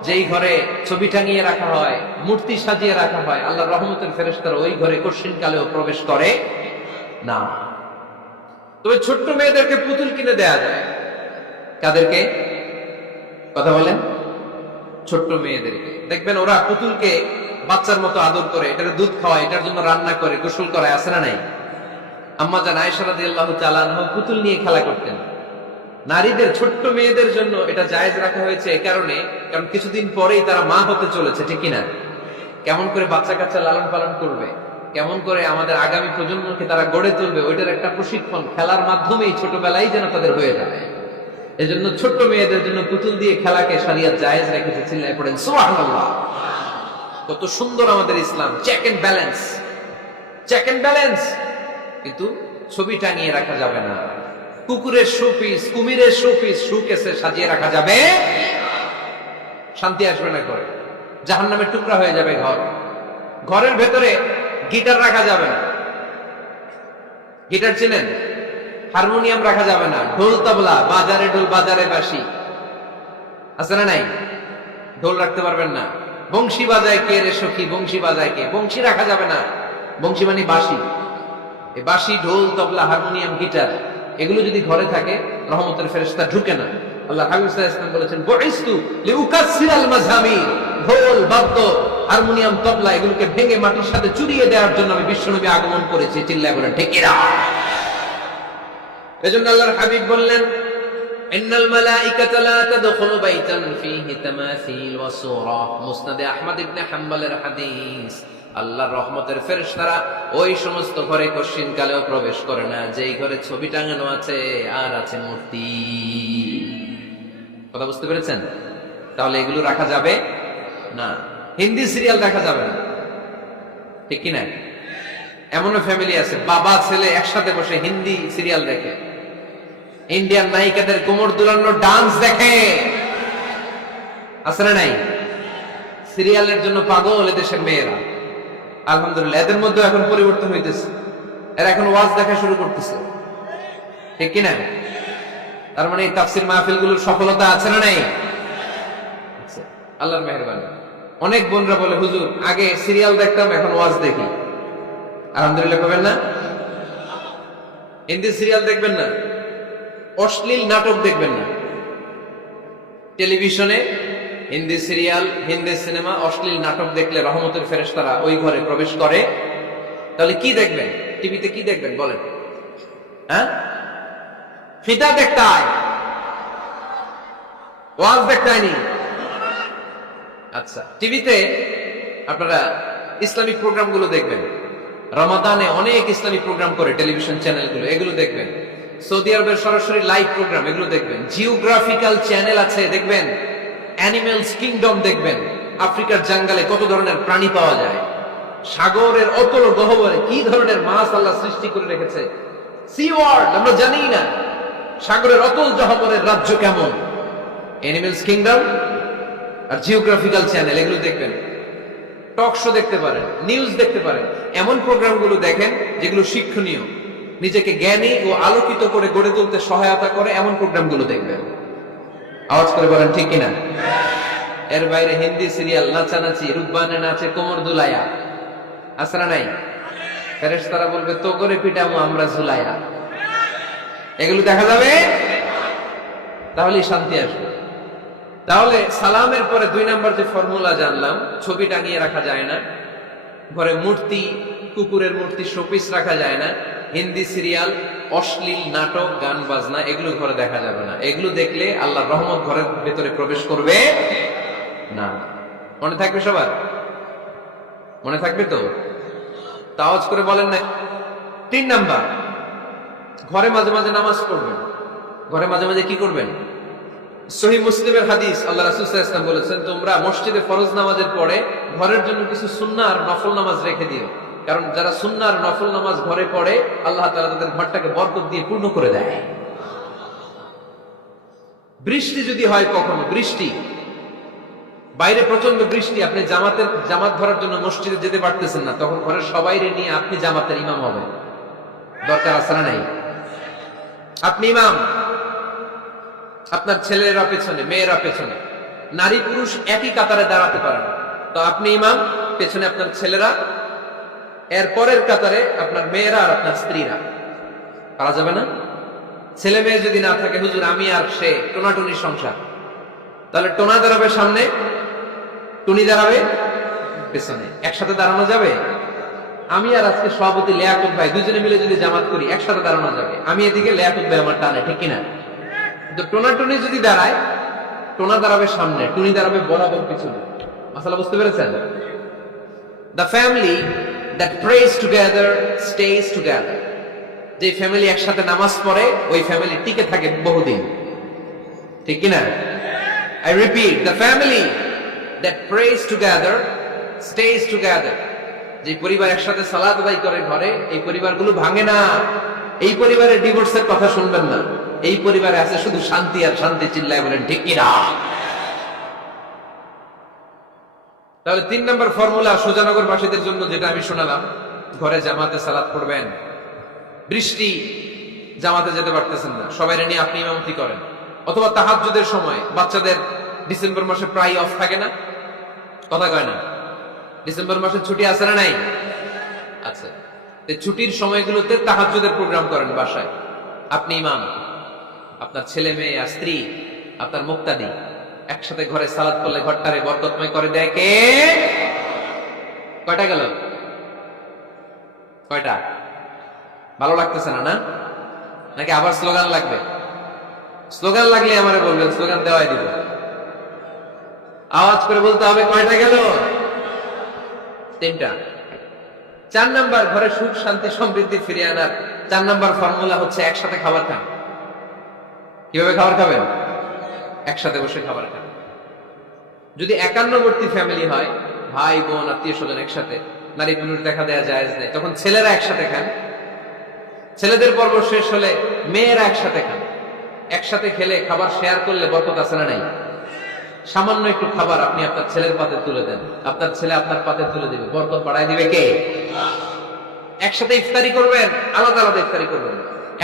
যেই ঘরে ছবি টাঙিয়ে রাখা হয়, মূর্তি সাজিয়ে রাখা হয়, আল্লাহর রহমতের ফেরেশতারা ওই ঘরে কশিন কালেও প্রবেশ করে না। তবে ছোট্ট মেয়েদেরকে পুতুল কিনে দেয়া যায়। কাদেরকে কথা বলেন? ছোট্ট মেয়েদেরকে দেখবেন ওরা পুতুলকে বাচ্চার মতো আদর করে, এটার দুধ খাওয়ায়, এটার জন্য রান্না করে, গোসল করায়, আছে না নাই? আম্মা জান আয়েশা রাদিয়াল্লাহু তাআলা আনহা পুতুল নিয়ে খেলা করতেন। নারীদের, ছোট্ট মেয়েদের জন্য এটা জায়েজ রাখা হয়েছে এই কারণে, কারণ কিছুদিন পরেই তারা মা হতে চলেছে, ঠিক কিনা? কেমন করে বাচ্চা কাচ্চা লালন পালন করবে, কেমন করে আমাদের আগামী প্রজন্মকে তারা গড়ে তুলবে, ওইটার একটা প্রশিক্ষণ খেলার মাধ্যমেই ছোটবেলায় যেন তাদের হয়ে যায়। এজন্য ছোট্ট মেয়েদের জন্য পুতুল দিয়ে খেলাকে শরিয়ত জায়েজ রেখেছে। চিল্লায় পড়েন সুবহানাল্লাহ। কত সুন্দর আমাদের Islam, check and balance, check and balance. কিন্তু ছবি টাঙিয়ে রাখা যাবে না। কুকুরের শোপিস, কুমিরের শোপিস শোকেসে সাজিয়ে রাখা যাবে, শান্তি আসবে না ঘরে, জাহান্নামের টুকরা হয়ে যাবে ঘর। ঘরের ভেতরে গিটার রাখা যাবে না, গিটার চেনেন? হারমোনিয়াম রাখা যাবে না, ঢোল তবলা, বাজারে ঢোল বাজারে বাঁশি, আছে না নাই? ঢোল রাখতে পারবেন না। বংশী বাজায় কে রে সখী, বংশী বাজায় কে, বংশী রাখা যাবে না। বংশী মানে বাঁশি। এই বাঁশি, ঢোল, তবলা, হারমোনিয়াম, গিটার, এগুলো যদি ঘরে থাকে রহমতের ফেরেশতা ঢুকে না। আল্লাহ হাবিব সাল্লাল্লাহু আলাইহি ওয়াসাল্লাম বলেছেন, বুইসতু লিউকাসসিরাল মাযামির, ঢোল, বাদ্য, হারমোনিয়াম, তবলা এগুলোকে ভেঙে মাটির সাথে চুরিয়ে দেওয়ার জন্য আমি বিশ্বনবী আগমন করেছি। চিল্লায় বলেন ঠিক কিনা? এজন্য আল্লাহর হাবিব বললেন, ইন্নাল মালাইকাতা লা তাদখুলু বাইতান ফীহি তামাসিল ওয়া সূরা। মুসনাদে আহমদ ইবনে হাম্বলের হাদিস। আল্লাহর রহমতের ফেরেশতারা ওই সমস্ত ঘরে কশিন কালেও প্রবেশ করে না যেই ঘরে ছবি টাঙানো আছে আর আছে মূর্তি। কথা বুঝতে পেরেছেন? তাহলে এগুলো রাখা যাবে না। হিন্দি সিরিয়াল দেখা যাবে না, ঠিক কিনা? এমনও ফ্যামিলি আছে বাবা ছেলে একসাথে বসে হিন্দি সিরিয়াল দেখে, ইন্ডিয়ান নায়িকাদের কোমর দুলানোর ডান্স দেখে, আছে না নাই? সিরিয়ালের জন্য পাগল এদেশের মেয়েরা। আলহামদুলিল্লাহ, এদের মধ্যে এখন পরিবর্তন হইতেছে, এরা এখন ওয়াজ দেখা শুরু করতেছে, ঠিক কিনা? তার মানে এই তাফসির মাহফিলগুলোর সফলতা আছে না নাই? আল্লাহর মেহেরবানি। অনেক বোনরা বলে, হুজুর আগে সিরিয়াল দেখতাম, এখন ওয়াজ দেখি। আলহামদুলিল্লাহ করবেন না? হিন্দি সিরিয়াল দেখবেন না, অশ্লীল নাটক দেখবেন না। টেলিভিশনে হিন্দি সিরিয়াল, হিন্দি সিনেমা, অশ্লীল নাটক দেখলে রহমতের ফেরেশতারা ওই ঘরে প্রবেশ করে। তাহলে কি দেখবেন? টিভিতে কি দেখবেন বলেন? হ্যাঁ, ফিতা দেখতে হয়, ওয়াজ দেখতে হয়নি। আচ্ছা, টিভিতে আপনারা ইসলামিক প্রোগ্রামগুলো দেখবেন। রমাদানে অনেক ইসলামিক প্রোগ্রাম করে টেলিভিশন চ্যানেলগুলো, এগুলো দেখবেন। সৌদি আরবের সরাসরি লাইভ প্রোগ্রাম, এগুলো দেখবেন। জিওগ্রাফিক্যাল চ্যানেল আছে, দেখবেন। অ্যানিমেলস কিংডম দেখবেন। আফ্রিকার জঙ্গলে কত ধরনের প্রাণী পাওয়া যায়, সাগরের অতল গহ্বরে কি ধরনের মাছ আল্লাহ সৃষ্টি করে রেখেছে, সি ওয়ার্ল্ড আমরা জানি না, সাগরের অতল গহ্বরের রাজ্য কেমন। অ্যানিমেলস কিংডম আর জিওগ্রাফিক্যাল চ্যানেল, এগুলো দেখবেন। টক শো দেখতে পারেন, নিউজ দেখতে পারেন। এমন প্রোগ্রামগুলো দেখেন যেগুলো শিক্ষণীয়, নিজেকে জ্ঞানী ও আলোকিত করে গড়ে তুলতে সহায়তা করে, এমন প্রোগ্রামগুলো দেখবেন। আওয়াজ করে বলেন ঠিক কিনা? এর বাইরে হিন্দি সিরিয়াল, নাচানাচি, রূপবানে নাচে কোমর দুলায়া, আসরা নাই? ফেরেশতারা বলবে তো করে পিটামু আমরা ঝুলায়া। এগুলো দেখা যাবে, তাহলেই শান্তি আসবে। তাহলে সালামের পরে 2 নাম্বার যে ফর্মুলা জানলাম, ছবি টাঙিয়ে রাখা যায় না, ঘরে মূর্তি, কুকুরের মূর্তি শোপিস রাখা যায় না, হিন্দি সিরিয়াল, অশ্লীল নাটক, গান বাজনা এগুলো ঘরে দেখা যাবে না। এগুলো দেখলে আল্লাহর রহমত ঘরের ভেতরে প্রবেশ করবে না। মনে থাকবে সবার? মনে থাকবে তো? তাওয়াজ করে বলেন না। 3 নাম্বার, ঘরে মাঝে মাঝে নামাজ পড়বেন। ঘরে মাঝে মাঝে কি করবেন? সহিহ মুসলিমের হাদিস, আল্লাহ রাসূল সাল্লাল্লাহু আলাইহি ওয়াসাল্লাম বলেছেন, তোমরা মসজিদে ফরজ নামাজের পরে ঘরের জন্য কিছু সুন্নাহ আর নফল নামাজ রেখে দিও। কারণ যারা সুন্নাহ আর নফল নামাজ ঘরে পড়ে, আল্লাহ তাআলা তাদের ঘরটাকে বরকত দিয়ে পূর্ণ করে দেয়। বৃষ্টি যদি হয়, কখনো বৃষ্টি, বাইরে প্রচন্ড বৃষ্টি, আপনি জামাত ধরার জন্য মসজিদে যেতে পারতেছেন না, তখন ঘরের সবাইরে নিয়ে আপনি জামাতের ইমাম হবেন। দরকার আছে না নাই? আপনি ইমাম, আপনার ছেলেরা পেছনে, মেয়েরা পেছনে, নারী পুরুষ একই কাতারে দাঁড়াতে পারে না, তো আপনি ইমাম, পেছনে আপনার ছেলেরা, এর পরের কাতারে আপনার মেয়েরা আর আপনার স্ত্রীরা। পারা যাবে না? ছেলে মেয়ে যদি না থাকে, হুজুর আমি আর সে টোনাটুনির সংসার, তাহলে টোনা দাঁড়াবে সামনে, টুনি দাঁড়াবে পেছনে, একসাথে দাঁড়ানো যাবে? আমি আর আজকে সভাপতি লিয়াকত ভাই দুজনে মিলে যদি জামাত করি, একসাথে দাঁড়ানো যাবে। আমি এদিকে, লিয়াকত ভাই আমার টানে, ঠিক কিনা? তো টোনা টুনি যদি দাঁড়ায়, টোনা দাঁড়াবে সামনে, টুনি দাঁড়াবে বরাবর পিছনে। মাসালা বুঝতে পেরেছেন? The family that prays together stays together. যে ফ্যামিলি একসাথে নামাজ পড়ে, ওই ফ্যামিলি টিকে থাকে বহুদিন, ঠিক কিনা? I repeat, the family that prays together stays together. যে পরিবার একসাথে সালাত আদায় করে ঘরে, এই পরিবারগুলো ভাঙে না। এই পরিবারে ডিভোর্সের কথা শুনবেন না। এই পরিবারে আছে শুধু শান্তি আর শান্তি। চিল্লায় বলেন ঠিক কিনা? তাহলে 3 নম্বর ফর্মুলা সুজানগরবাসীদের জন্য যেটা আমি শোনালাম, ঘরে জামাতে সালাত পড়বেন। বৃষ্টি, জামাতে যেতে পারতেছেন না, সবাইরে নিয়ে আপনি ইমামতি করেন। অথবা তাহাজ্জুদের সময়, বাচ্চাদের ডিসেম্বর মাসে প্রায় অফ থাকে না? কথা কয় না? ডিসেম্বর মাসে ছুটি আছে না নাই? আচ্ছা, এই ছুটির সময়গুলোতে তাহাজ্জুদের প্রোগ্রাম করেন বাসায়। আপনি ইমাম, আপনার ছেলে মেয়ে আর স্ত্রী, আপনার মুক্তাদি, একসাথে ঘরে সালাত করলে ঘরটারে বরকতময় করে দেয় কে? কয়টা গেল? কয়টা? ভালো লাগতেছে না? না নাকি আবার স্লোগান লাগবে? স্লোগান লাগলে আমারে বলবেন, স্লোগান দেওয়াই দিব। আওয়াজ করে বলতে হবে কয়টা গেল? 3টা। 4 নাম্বার, ঘরে সুখ শান্তি সমৃদ্ধি ফিরিয়ে আনার 4 নাম্বার ফর্মুলা হচ্ছে একসাথে খাবার খান। কিভাবে খাবার খাবেন? একসাথে বসে খাবার খান। যদি একান্নবর্তী ফ্যামিলি হয়, ভাই বোন আত্মীয় স্বজন একসাথে, নারী পুরুষ দেখা দেয়া জায়েজ নেই, তখন ছেলেরা একসাথে খান। ছেলেদের পর্ব শেষ হলে মেয়েরা একসাথে খান। একসাথে খেলে খাবার শেয়ার করলে বরকত আছে না নাই? সামান্য একটু খাবার আপনি আপনার ছেলের পাতে তুলে দেন, আপনার ছেলে আপনার পাতে তুলে দিবে, বরকত বাড়ায় দিবে কে? একসাথে ইফতারি করবেন, আলাদা আলাদা ইফতারি করবেন।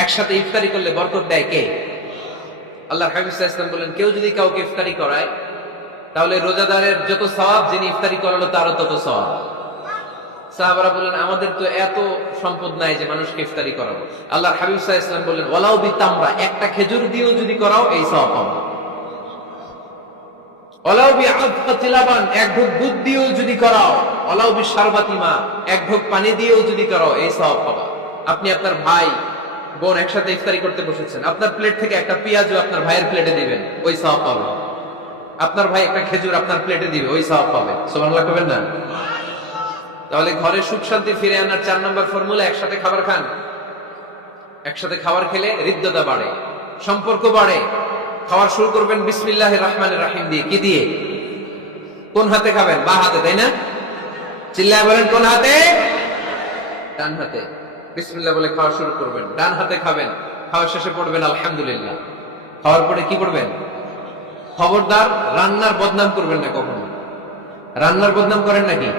একসাথে ইফতারি করলে বরকত দেয় কে? আল্লাহর হাবিব সাল্লাল্লাহু আলাইহি ওয়াসাল্লাম বলেন, কেউ যদি কাউকে ইফতারি করায়, তাহলে রোজাদারের যত সওয়াব, যিনি ইফতারি করালো তারও তত সওয়াব। সাহাবারা বললেন, আমাদের তো এত সম্পদ নাই যে মানুষকে ইফতারি করাবো। আল্লাহর হাবিব সাল্লাল্লাহু আলাইহি ওয়াসাল্লাম বললেন, ওয়ালাউ বিতামরা, একটা খেজুর দিয়েও যদি করাও এই সওয়াব পাবে। ওয়ালাউ বিআফকাতি লাবান, এক ঢোক দুধ দিয়েও যদি করাও, ওয়ালাউ বিশারবাতি মা, এক ঢোক পানি দিয়েও যদি করাও, এই সওয়াব পাবে। আপনি আপনার ভাই বোন একসাথে ইফতারি করতে বসেছেন, আপনার প্লেট থেকে একটা পেঁয়াজও আপনার ভাইয়ের প্লেটে দিবেন, ওই সওয়াব পাবে। আপনার ভাই একটা খেজুর আপনার প্লেটে দিবে, ওই সওয়াব পাবে। সুবহানাল্লাহ করবেন না? তাহলে ঘরে সুখ শান্তি ফিরে আনার 4 নম্বর ফর্মুলা, একসাথে খাবার খান। একসাথে খাবার খেলে হৃদ্যতা বাড়ে, সম্পর্ক বাড়ে। খাবার শুরু করবেন বিসমিল্লাহির রহমানির রহিম দিয়ে। কি দিয়ে? কোন হাতে খাবেন? বাঁ হাতে, তাই না? চিল্লায় বলেন কোন হাতে? ডান হাতে। বিসমিল্লাহ বলে খাওয়া শুরু করবেন। ডান হাতে খাবেন, খাওয়া শেষে পড়বেন আলহামদুলিল্লাহ। খাওয়ার পরে কি করবেন? খবরদার রান্নার বদনাম করবেন না কখনো। রান্নার বদনাম করেন নাকি?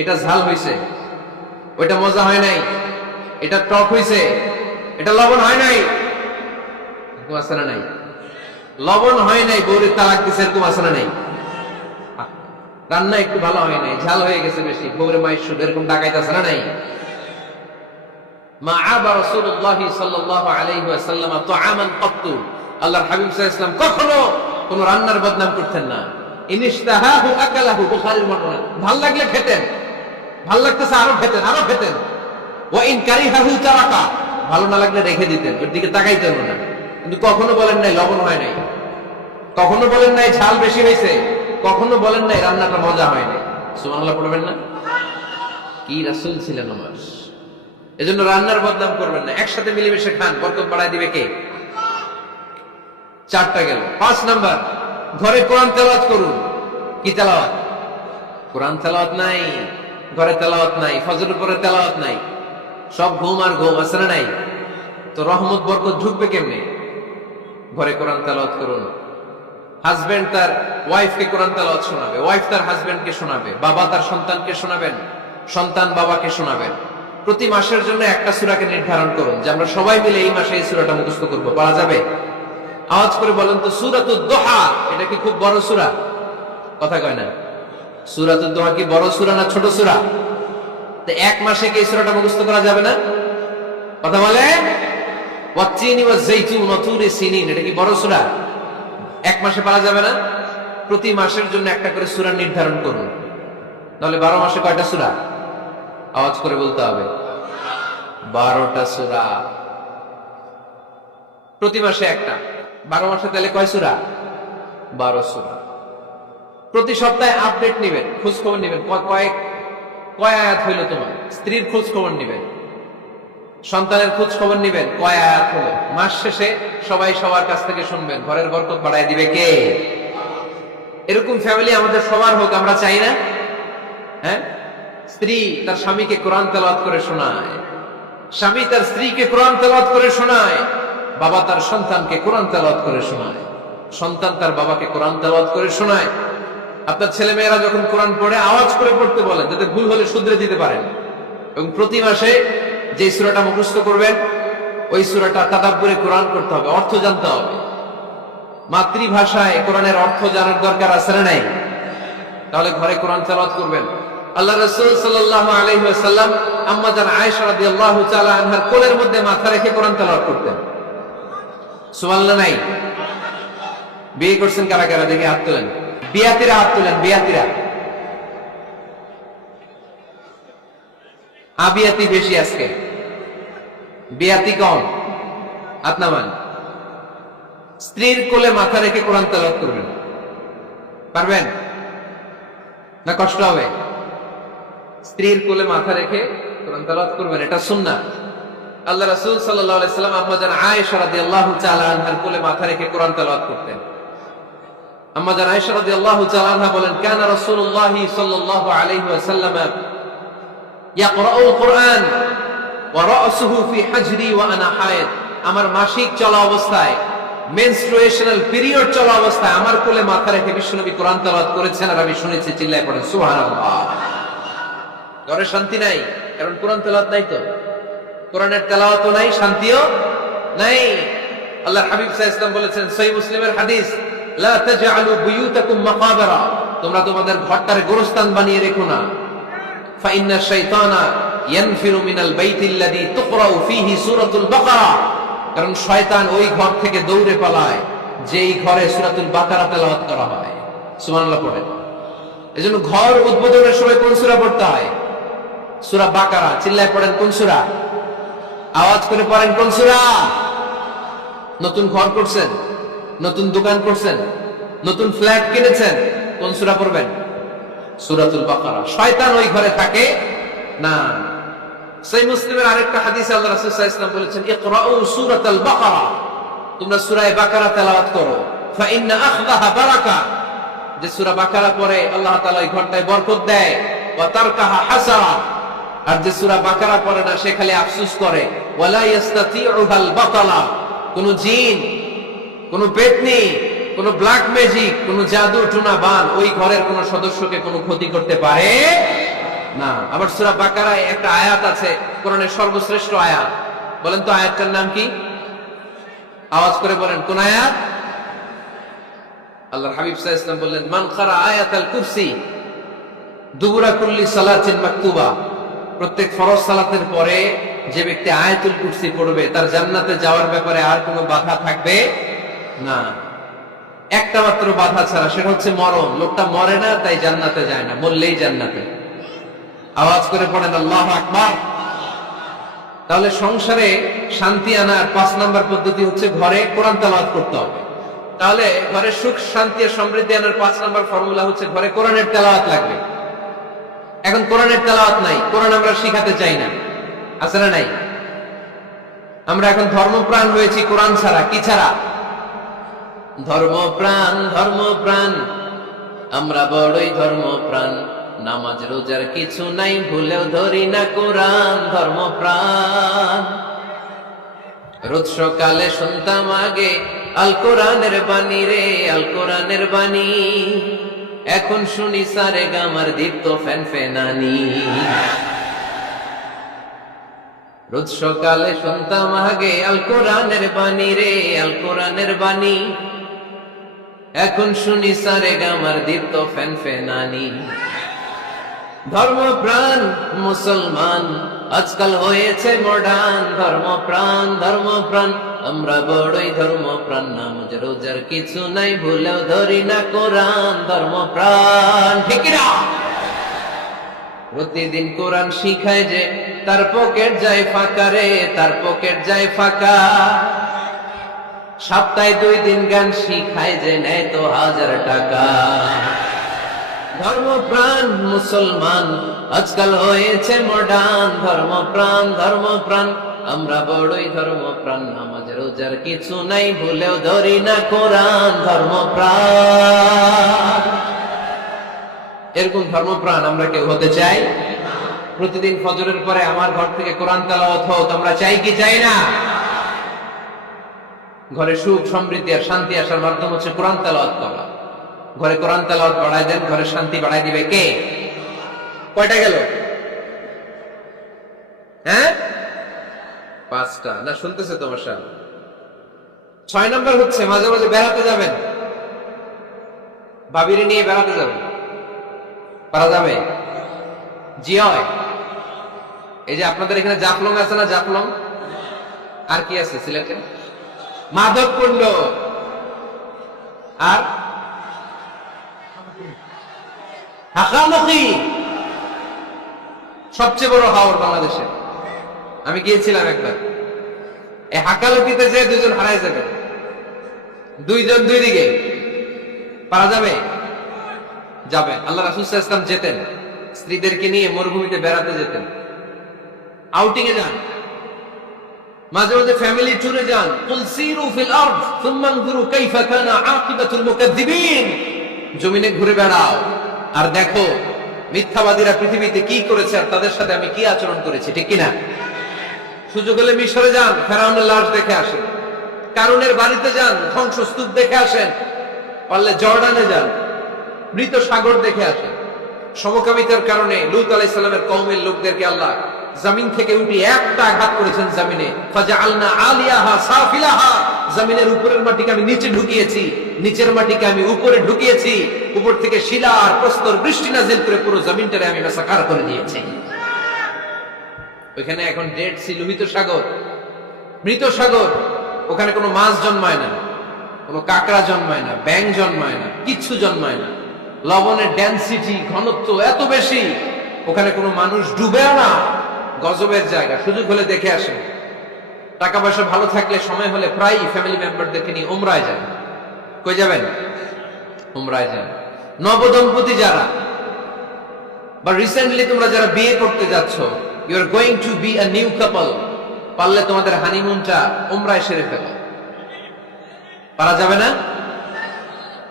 এটা ঝাল হয়েছে, ওইটা মজা হয় নাই, এটা টক হয়েছে, এটা লবণ হয় নাই, এরকম আছে না নাই? লবণ হয় নাই, বউরে তালাক দিছে, এরকম আছে না নাই? রান্না একটু ভালো হয় নাই, ঝাল হয়ে গেছে বেশি, বউরে মাইর শুধু, এরকম ডাকাইতে আছে না নাই? মা আবা রাসূলুল্লাহ সাল্লাল্লাহু আলাইহি ওয়াসাল্লাম তুআমান ক্বাত্তু, আল্লাহর হাবিব সাল্লাল্লাহু আলাইহি ওয়াসাল্লাম কখনো কোন রান্নার বদনাম করতেন না। ইনিশতাহাহু আকালাহু, বুখারীর বর্ণনা। ভাল লাগলে খেতেন, ভাল লাগতেছে আরো খেতেন। ও ইন কারিহাহু তারাকা, ভালো না লাগলে রেখে দিতেন, ওর দিকে তাকাইতেন না। কিন্তু কখনো বলেন নাই লবণ হয় নাই, কখনো বলেন নাই ঝাল বেশি হয়েছে, কখনো বলেন নাই রান্নাটা মজা হয় নাই। সুবহানাল্লাহ পড়বেন না? কি রাসূল ছিলেন আমার। এজন্য রান্নার বদনাম করবেন না, একসাথে মিলেমিশে খান, বরকত বাড়ায় দিবে কে? চারটা গেল। 5 নাম্বার, ঘরে কোরআন তেলাওয়াত করুন। কি তেলাওয়াত? কোরআন তেলাওয়াত নাই, ঘরে তেলাওয়াত নাই, ফজরের পরে তেলাওয়াত নাই, সব ঘুম আর ঘুম, আছে না নাই? তো রহমত বরকত ঢুকবে কেমনে? ঘরে কোরআন তেলাওয়াত করুন। হাজবেন্ড তার ওয়াইফকে কোরআন তেলাওয়াত শোনাবে, ওয়াইফ তার হাজবেন্ডকে শোনাবে, বাবা তার সন্তানকে শোনাবেন, সন্তান বাবাকে শোনাবেন। প্রতি মাসের জন্য একটা সূরাকে নির্ধারণ করুন যে আমরা সবাই মিলে এই মাসে এই সূরাটা মুখস্থ করব। পারা যাবে? আওয়াজ করে বলেন তো, সূরাতুদ দুহা এটা কি খুব বড় সূরা? কথা কয় না। সূরাতুদ দুহা কি বড় সূরা না ছোট সূরা? তো এক মাসে কি এই সূরাটা মুখস্থ করা যাবে না? কথা বলে। ওয়াত্তিনি ওয়াজ-যাইতুন ওয়া তুরি সিনিন, এটা কি বড় সূরা? এক মাসে পারা যাবে না? প্রতি মাসের জন্য একটা করে সূরা নির্ধারণ করুন। তাহলে 12 মাসে কয়টা সূরা? আওয়াজ করে বলতে হবে, 12টা সূরা। প্রতি মাসে একটা, 12 মাসে তাহলে কয় সূরা? 12 সূরা। প্রতি সপ্তাহে আপডেট নেবেন, খোঁজ খবর নেবেন, কয় আয়াত হইল তোমার। স্ত্রীর খোঁজ খবর নেবেন, সন্তানের খোঁজ খবর নেবেন, কয় আয়াত হলো। মাস শেষে সবাই সবার কাছ থেকে শুনবেন, ঘরের বরকত বাড়ায় দিবে কে? এরকম ফ্যামিলি আমাদের সবার হোক, আমরা চাই না? হ্যাঁ, স্ত্রী তার স্বামীকে কোরআন তেলাওয়াত করে শোনায়, স্বামী তার স্ত্রীকে কোরআন তেলাওয়াত করে শোনায়, বাবা তার সন্তানকে কোরআন তেলাওয়াত করে শোনায়, সন্তান তার বাবাকে কোরআন তেলাওয়াত করে শোনায়। আপনার ছেলে মেয়েরা যখন কোরআন পড়ে আওয়াজ করে পড়তে বলেন, যাতে ভুল হলে শুধরে দিতে পারেন। এবং প্রতি মাসে যে সূরাটা মুখস্থ করবেন ওই সূরাটা তাদাব্বুরে কোরআন করতে হবে, অর্থ জানতে হবে। মাতৃভাষায় কোরআনের অর্থ জানার দরকার আছে না নাই? তাহলে ঘরে কোরআন তেলাওয়াত করবেন। আল্লাহ রাসূল সাল্লাল্লাহু আলাইহি ওয়াসাল্লাম আম্মা জান আয়েশা রাদিয়াল্লাহু তাআলা আনহার কোলের মধ্যে মাথা রেখে কোরআন তেলাওয়াত করতেন। সুবহানাল্লাহ নাই? বিয়ে করছেন কারা কারা দেখে হাত তোলেন। বিয়াতিরা হাত তোলেন, বিয়াতিরা। আবিয়াতি বেশি আজকে, বিয়াতি কম। হাত নামান। স্ত্রীর কোলে মাথা রেখে কোরআন তেলাওয়াত করবেন, পারবেন না? কষ্ট হবে? স্ত্রীর কোলে মাথা রেখে কোরআন তেলাওয়াত করবেন, এটা সুন্নাহ। আল্লাহ রাসূল সাল্লাল্লাহু আলাইহি সাল্লাম আম্মা জান আয়েশা রাদিয়াল্লাহু তাআলা আনহার কোলে মাথা রেখে কোরআন তেলাওয়াত করতেন। আম্মা জান আয়েশা রাদিয়াল্লাহু তাআলা আনহা বলেন, কানা রাসূলুল্লাহি সাল্লাল্লাহু আলাইহি ওয়াসাল্লাম ইয়াকরাউল কুরআন ওয়া রাসুহু ফি হাজরি ওয়া আনা হায়েদ। আমার মাসিক চলা অবস্থায়, মেনস্ট্রুয়েশনাল পিরিয়ড চলা অবস্থায় আমার কোলে মাথা রেখে বিশ্বনবী কোরআন তেলাওয়াত করেছেন, আর আমি শুনেছি। চিল্লায় পড়েন সুবহানাল্লাহ। ঘরে শান্তি নাই, কারণ কোরআন তেলাওয়াত নাই। তো কোরআনের তেলাওয়াতও নাই, শান্তিও নাই। আল্লাহর হাবিব সাল্লাল্লাহু আলাইহি ওয়াসাল্লাম বলেছেন, সহিহ মুসলিমের হাদিস, লা তাজআলু বুয়ুতাকুম মাকাবিরা, তোমরা তোমাদের ঘরটারে গোরস্থান বানিয়ে রেখো না। ফা ইন্না শাইতানা ইয়ানফিরু মিনাল বাইতিল্লাযী তুকরাউ ফীহি সূরাতুল বাকারা, কারণ শয়তান ওই ঘর থেকে দৌড়ে পালায় যেই ঘরে সূরাতুল বাকারা তেলাওয়াত করা হয়। সুবহানাল্লাহ পড়েন। এজন্য ঘর উদ্বোধনের সময় কোন সূরা পড়তে হয়? সূরা বাকারা। চিল্লায় পড়েন কোন সূরা? আওয়াজ করে পড়েন কোন সূরা? নতুন ঘর করছেন, নতুন দোকান করছেন, নতুন ফ্ল্যাট কিনেছেন, কোন সূরা পড়বেন? সূরাতুল বাকারা। শয়তান ওই ঘরে থাকে না। সহিহ মুসলিমের আরেকটা হাদিসে আল্লাহ রাসূল সাল্লাল্লাহু আলাইহি ওয়াসাল্লাম বলেছেন, ইকরাউ সূরাতাল বাকারা, তোমরা সূরা বাকারা তেলাওয়াত করো। ফা ইন্না আখযাহা বারাকা, যে সূরা বাকারা পড়ে আল্লাহ তাআলা এই ঘরটায় বরকত দেয়। ওয়া তারকাহা হাসারা, আর যে সূরা বাকারা পড়ে না সে খালি আফসোস করে। ওয়ালা ইস্তাতিউহাল বাতালা, কোন জিন, কোন পেতনি, কোন ব্ল্যাক ম্যাজিক, কোন জাদু টুনা বান ওই ঘরের কোন সদস্যকে কোনো ক্ষতি করতে পারে না। আবার সূরা বাকারায় একটা আয়াত আছে, কোরআনের সর্বশ্রেষ্ঠ আয়াত। বলেন তো আয়াতটার নাম কি? আওয়াজ করে বলেন কোন আয়াত? আল্লাহর হাবিব সাল্লাল্লাহু আলাইহি ওয়াসাল্লাম বললেন, মান ক্বারা আয়াতাল কুরসি দুবুরা কুল্লি সালাতিন মাকতুবা, প্রত্যেক ফরজ সালাতের পরে যে ব্যক্তি আয়াতুল কুরসি পড়বে তার জান্নাতে যাওয়ার ব্যাপারে আর কোনো বাধা থাকবে না। একটা মাত্র বাধা ছাড়া, সেটা হচ্ছে মরণ। লোকটা মরে না তাই জান্নাতে যায় না, মরলেই জান্নাতে। আওয়াজ করে পড়েন আল্লাহু আকবার। তাহলে সংসারে শান্তি আনার 5 নাম্বার পদ্ধতি হচ্ছে ঘরে কোরআন তেলাওয়াত করতে হবে। তাহলে ঘরে সুখ শান্তি আর সমৃদ্ধি আনার 5 নাম্বার ফর্মুলা হচ্ছে ঘরে কোরআনের তেলাওয়াত লাগবে। এখন কোরআনের তেলাওয়াত নাই, কোরআন আমরা শিখাতে চাই না, আছে না নাই? আমরা এখন ধর্মপ্রাণ হয়েছি কোরআন ছাড়া। কি ছাড়া? ধর্মপ্রাণ, ধর্মপ্রাণ, আমরা বড়ই ধর্মপ্রাণ। নামাজ রোজার কিছু নাই, ভুলেও ধরি না কোরআন। ধর্মপ্রাণ। রোজ সকালে শুনতাম আগে আল কোরআনের বাণী রে, আল কোরআনের বাণী। এখন শুনি সারে গামার দীপ্ত ফ্যান ফেনানি। রোজ সকালে শুনতাম আগে আল কোরআনের বাণী রে, আল কোরআনের বাণী। এখন শুনি সারে গামার দীপ্ত ফ্যান ফেনানি। ধর্মপ্রাণ মুসলমান আজকাল হয়েছে মডার্ন। ধর্মপ্রাণ, ধর্মপ্রাণ, আমরা বড়ই ধর্মপ্রাণ। নামাজ রোজার কিছু নাই, ভুলেও ধরি না কোরআন। ধর্মপ্রাণ, ঠিক না? প্রতিদিন কোরআন শিখায় যে তার পকেট যায় ফাঁকা রে, তার পকেট যায় ফাঁকা। সপ্তাহে 2 দিন গান শিখায় যে নেয় তো 1000 টাকা। ধর্মপ্রাণ মুসলমান আজকাল হয়েছে মডার্ন। ধর্মপ্রাণ, ধর্মপ্রাণ, আমরা বড়ই ধর্মপ্রাণ। নামাজ রোজার কিছু নাই, ভুলেও ধরি না কোরআন। ধর্মপ্রাণ। এরকম ধর্মপ্রাণ আমরা কেউ হতে চাই? প্রতিদিন ফজরের পরে আমার ঘর থেকে কোরআন তেলাওয়াত হোক, আমরা চাই কি চাই না? ঘরে সুখ সমৃদ্ধি আর শান্তি আসার মাধ্যম হচ্ছে কোরআন তেলাওয়াত করা। ঘরে কোরআন তেলাওয়াত বাড়ায় দেন, ঘরে শান্তি বাড়ায় দিবে কে? কয়টা গেল? হ্যাঁ, 5টা না? শুনতেছে তোমার সাথে? 6 নাম্বার হচ্ছে মাঝে মাঝে বেড়াতে যাবেন। ভাবিরে নিয়ে বেড়াতে যাবেন, পারা যাবে? জি হয়। এই যে আপনাদের এখানে জাফলং আছে না? জাফলং আর কি আছে সিলেটে? মাধবকুণ্ড আর হাকামুখী, সবচেয়ে বড় হাওর বাংলাদেশে। আমি গিয়েছিলাম একবার। এই হাকালুকিতে যে 2 জন হারায় যাবে, 2 জন 2 দিকে, পারা যাবে? যাবে। আল্লাহ রাসূল সাল্লাল্লাহু আলাইহি ওয়াসাল্লাম যেতেন, স্ত্রীদেরকে নিয়ে মরুভূমিতে বেড়াতে যেতেন, আউটিং এ যান, মাঝে মাঝে ফ্যামিলি ট্যুরে যান। কুল সিরু ফিল আরদ সুম্মা আনজুরু কাইফা কানা আকিবাতুল মুকাদ্দিবিন। জমিনে ঘুরে বেড়াও আর দেখো মিথ্যাবাদীরা পৃথিবীতে কি করেছে আর তাদের সাথে আমি কি আচরণ করেছি, ঠিক কিনা? সুযোগ হলে মিশরে যান, ফেরাউনের লাশ দেখে আসেন। কারুনের বাড়িতে যান, ধ্বংসস্তূপ দেখে আসেন। পারলে জর্ডানে যান, মৃত সাগর দেখে আসেন। সমকামিতার কারণে লূত আলাইহিস সালামের কওমের লোকদেরকে আল্লাহ জমিন থেকে উঠে একটা আঘাত করেছেন জমিনে। ফাজআলনা আলিয়াহা সাফিলাহা, জমিনের উপরের মাটিকে আমি নিচে ঢুকিয়েছি, নিচের মাটিকে আমি উপরে ঢুকিয়েছি। উপর থেকে শিলা আর প্রস্তর বৃষ্টি নাজিল করে পুরো জমিনটারে আমি মাসাকার করে দিয়েছি। ওখানে এখন ডেড সি, লোহিত সাগর, মৃত সাগর। ওখানে কোনো মাছ জন্মায় না, কোনো কাঁকড়া জন্মায় না, ব্যাং জন্মায় না, কিচ্ছু জন্মায় না। লবণের ডেনসিটি, ঘনত্ব এত বেশি, ওখানে কোনো মানুষ ডুবেও না। গজবের জায়গা। সুযোগ হলে দেখে আসেন। টাকা পয়সা ভালো থাকলে সময় হলে প্রায় ফ্যামিলি মেম্বারদেরকে নিয়ে উমরায় যান। কই যাবেন? উমরায় যান। নবদম্পতি যারা বা রিসেন্টলি তোমরা যারা বিয়ে করতে যাচ্ছ, you are going to be a new couple, পারলে তোমাদের হানিমুনটা উমরায় সেরে ফেলো। পারা যাবে না?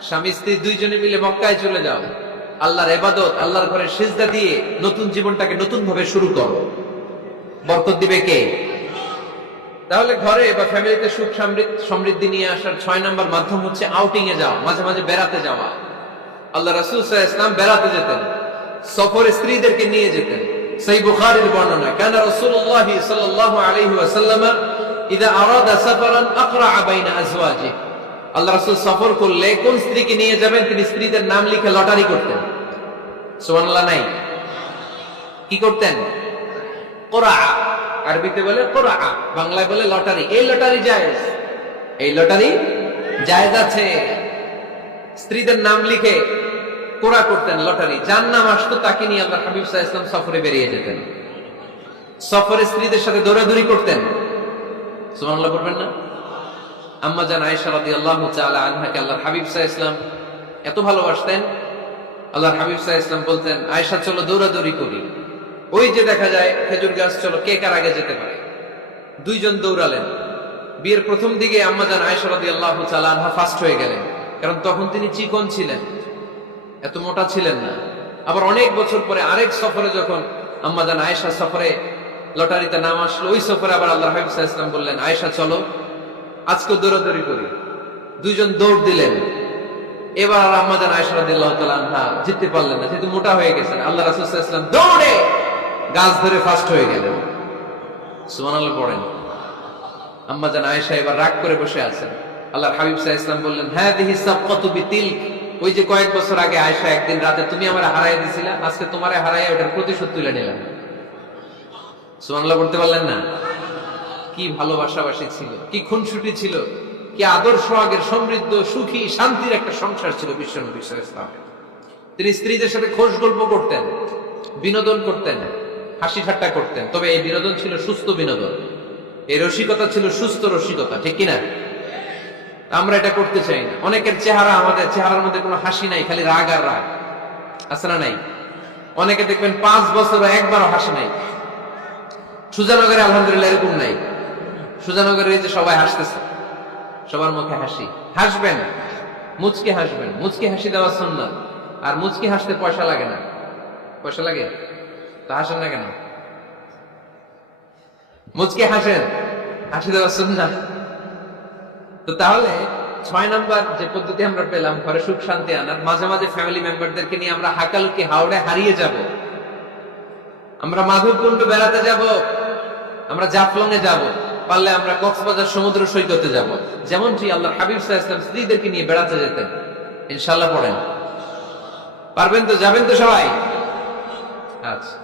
স্বামী স্ত্রী 2 জনে মিলে মক্কায় চলে যাও। আল্লাহর ইবাদত, আল্লাহর ঘরে সিজদা দিয়ে নতুন জীবনটাকে নতুন ভাবে শুরু করো। বরকত দিবে কে? তাহলে ঘরে বা ফ্যামিলিতে সুখ সমৃদ্ধি নিয়ে আসার 6 নাম্বার মাধ্যম হচ্ছে আউটিং এ যাওয়া, মাঝে মাঝে বেড়াতে যাওয়া। আল্লাহ রাসূল সাল্লাল্লাহু আলাইহি ওয়াসাল্লাম বেড়াতে যেতেন, সফরে স্ত্রীদেরকে নিয়ে যেতেন। সহিহ বুখারীর বর্ণনা, কানা রাসূলুল্লাহ সাল্লাল্লাহু আলাইহি ওয়াসাল্লাম ইযা আরাদা সাফারান আকরা বাইনা আজওয়াজিহি। আল্লাহ রাসূল সফর করলে কোন স্ত্রীকে নিয়ে যাবেন তিনি স্ত্রীদের নাম লিখে লটারি করতেন। সুবহানাল্লাহ নাই? কি করতেন? কোরআ, আরবিতে বলে কোরআ, বাংলায় বলে লটারি। এই লটারি জায়েজ, এই লটারি জায়েজ আছে। স্ত্রীদের নাম লিখে কোরা করতেন লটারি, যার নাম আসতো তাকে নিয়ে আল্লাহ হাবিব সাল্লাল্লাহু আলাইহি ওয়াসাল্লাম সফরে বেরিয়ে যেতেন। সফরে স্ত্রীদের সাথে দৌড়াদৌড়ি করতেন, সুবহানাল্লাহ করবেন না? আম্মা জান আয়েশা রাদিয়াল্লাহু তাআলা আনহাকে আল্লাহর হাবিব সাল্লাল্লাহু আলাইহি ওয়াসাল্লাম এত ভালোবাসতেন, আল্লাহর হাবিব সাল্লাল্লাহু আলাইহি ওয়াসাল্লাম বলতেন, আয়েশা চলো দৌড়াদৌড়ি করি। ওই যে দেখা যায় খেজুর গাছ, চলো কে কার আগে যেতে পারে। দুইজন দৌড়ালেন। বিয়ের প্রথম দিকে আম্মা জান আয়েশা রাদিয়াল্লাহু তাআলা আনহা ফার্স্ট হয়ে গেলেন, কারণ তখন তিনি চিকন ছিলেন, এত মোটা ছিলেন না। আবার অনেক বছর পরে আরেক সফরে যখন আম্মা জান আয়েশা সফরে লটারিতে নাম আসলো, ওই সফরে আবার আল্লাহর হাবিব সাল্লাল্লাহু আলাইহি ওয়াসাল্লাম বললেন, আয়েশা চলো আজকে দৌড়াদৌড়ি করি। দুইজন দৌড় দিলেন। এবার আর আম্মা জান আয়েশা রাদিয়াল্লাহু তাআলা আনহা জিততে পারলেন না, যেহেতু মোটা হয়ে গেছেন। আল্লাহ রাসূল সাল্লাল্লাহু আলাইহি ওয়াসাল্লাম দৌড়ে গাছ ধরে ফার্স্ট হয়ে গেলেন। সুবহানাল্লাহ পড়েন। আম্মা জান আয়েশা এবার রাগ করে বসে আছেন। আল্লাহর হাবিব সাল্লাল্লাহু আলাইহি ওয়াসাল্লাম বললেন, হাদিহি সাবকাতু বিতিলক, ওই যে কয়েক বছর আগে আয়েশা একদিন রাতে তুমি আমারে হারাই দিছিলা, আজকে তোমারে হারাইয়া ওটার প্রতিশোধ তুলে নিলাম। সুবহানাল্লাহ পড়তে পারলেন না? কি ভালোবাসাবাসী ছিল, কি খুনসুটি ছিল, কি আদর্শ আগের সমৃদ্ধ সুখী শান্তির একটা সংসার ছিল বিশ্ব নবী সাল্লাল্লাহু আলাইহি ওয়াসাল্লামের। তিনি স্ত্রীদের সাথে খোশ গল্প করতেন, বিনোদন করতেন, হাসি ঠাট্টা করতেন। তবে এই বিনোদন ছিল সুস্থ বিনোদন, এই রসিকতা ছিল সুস্থ রসিকতা, ঠিক কিনা? আমরা এটা করতে চাই না। অনেকের চেহারা, আমাদের চেহারার মধ্যে কোনো হাসি নাই, খালি রাগ আর রাগ, আছে না নাই? অনেকে দেখবেন 5 বছর একবারও হাসি নাই। সুজানগরে আলহামদুলিল্লাহ এরকম নাই। সুজানগরে এই যে সবাই হাসতেছে, সবার মুখে হাসি। হাসবেন, মুচকি হাসবেন, মুচকি হাসি দেওয়া সুন্নাত। আর মুচকি হাসতে পয়সা লাগে না। পয়সা লাগে? তা হাসেন না কেন? মুচকি হাসেন, হাসি দেওয়া সুন্নাত। তো তাহলে 6 নাম্বার যে পদ্ধতি আমরা পেলাম ঘরে সুখ শান্তি আনার, মাঝে মাঝে ফ্যামিলি মেম্বারদেরকে নিয়ে আমরা হাকালুকি হাওড়ে হারিয়ে যাব, আমরা মাধবকুণ্ড বেড়াতে যাব, আমরা জাফলং এ যাব, পারলে আমরা কক্সবাজার সমুদ্র সৈকতে যাব। যেমনটি আল্লাহর হাবিব সাল্লাল্লাহু আলাইহি ওয়াসাল্লাম স্ত্রীদেরকে নিয়ে বেড়াতে যেতেন। ইনশাআল্লাহ পড়েন। পারবেন তো? যাবেন তো সবাই? আচ্ছা।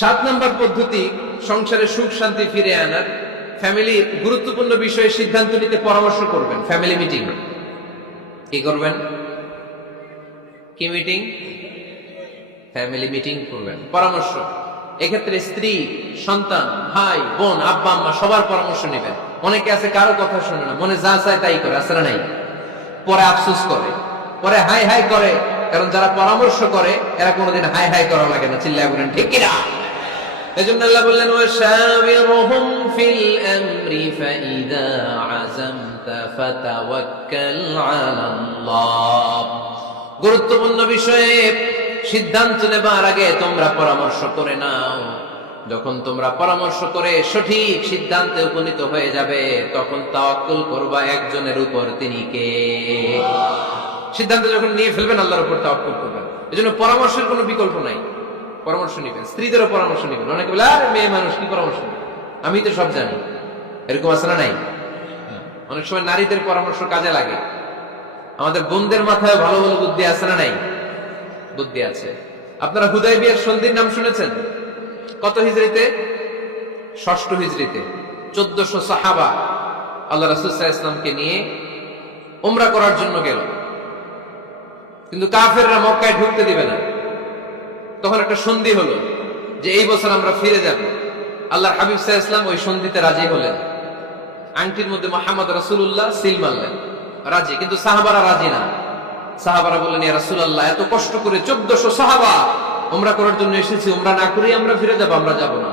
7 নাম্বার পদ্ধতি সংসারে সুখ শান্তি ফিরে আনার, ফ্যামিলির গুরুত্বপূর্ণ বিষয়ে সিদ্ধান্ত নিতে পরামর্শ করবেন। Family meeting. কি করবেন? কি মিটিং? ফ্যামিলি মিটিং করবেন, পরামর্শ। এক্ষেত্রে স্ত্রী, সন্তান, ভাই, বোন, আব্বা আম্মা সবার পরামর্শ নেবেন। অনেকে আছে কারো কথা শুনে না, মনে যা চায় তাই করে, আছে না নাই? পরে আফসোস করে, পরে হাই হাই করে। কারণ যারা পরামর্শ করে এরা কোনোদিন হাই হাই করা লাগে না। চিল্লায় বলেন ঠিক কিনা? এজন্য আল্লাহ বললেন, ওয়াশাবিরহুম ফিল আমরি ফাইদা আযামতা ফাতাওয়াক্কাল আলাল্লাহ। গুরুত্বপূর্ণ বিষয়ে সিদ্ধান্ত নেবার আগে তোমরা পরামর্শ করে নাও। যখন তোমরা পরামর্শ করে সঠিক সিদ্ধান্তে উপনীত হয়ে যাবে, তখন তাওয়াক্কুল করবা একজনের উপর, তিনি কে? সিদ্ধান্ত যখন নিয়ে ফেলবেন আল্লাহর উপর তাওয়াক্কুল করবেন। এজন্য পরামর্শের কোনো বিকল্প নাই। পরামর্শ নিবেন, স্ত্রীদেরও পরামর্শ নিবেন। অনেকে বলে, আরে মেয়ে মানুষ, কি পরামর্শ নেবে, আমি তো সব জানি। এরকম আছে না নাই? অনেক সময় নারীদের পরামর্শ কাজে লাগে। আমাদের বোনদের মাথায় ভালো ভালো বুদ্ধি আছে না নাই? বুদ্ধি আছে। আপনারা হুদায়বিয়ার সন্ধির নাম শুনেছেন? কত হিজরিতে? 6ষ্ঠ হিজরিতে 1400 সাহাবা আল্লাহ রাসূল সাল্লাল্লাহু আলাইহি ওয়াসাল্লামকে নিয়ে উমরা করার জন্য গেল, কিন্তু কাফেররা মক্কায় ঢুকতে দিবে না। তখন একটা সন্ধি হলো যে এই বছর আমরা ফিরে যাব। আল্লাহর হাবিব সাল্লাল্লাহু আলাইহি ওয়াসাল্লাম ওই সন্ধিতে রাজি হলেন। আংটির মধ্যে মুহাম্মদ রাসূলুল্লাহ সিল মারলেন, রাজি। কিন্তু সাহাবারা রাজি না। সাহাবারা বললেন, ইয়া রাসূলুল্লাহ, এত কষ্ট করে 1400 সাহাবা উমরা করার জন্য এসেছি, উমরা না করেই আমরা ফিরে যাব, আমরা যাব না।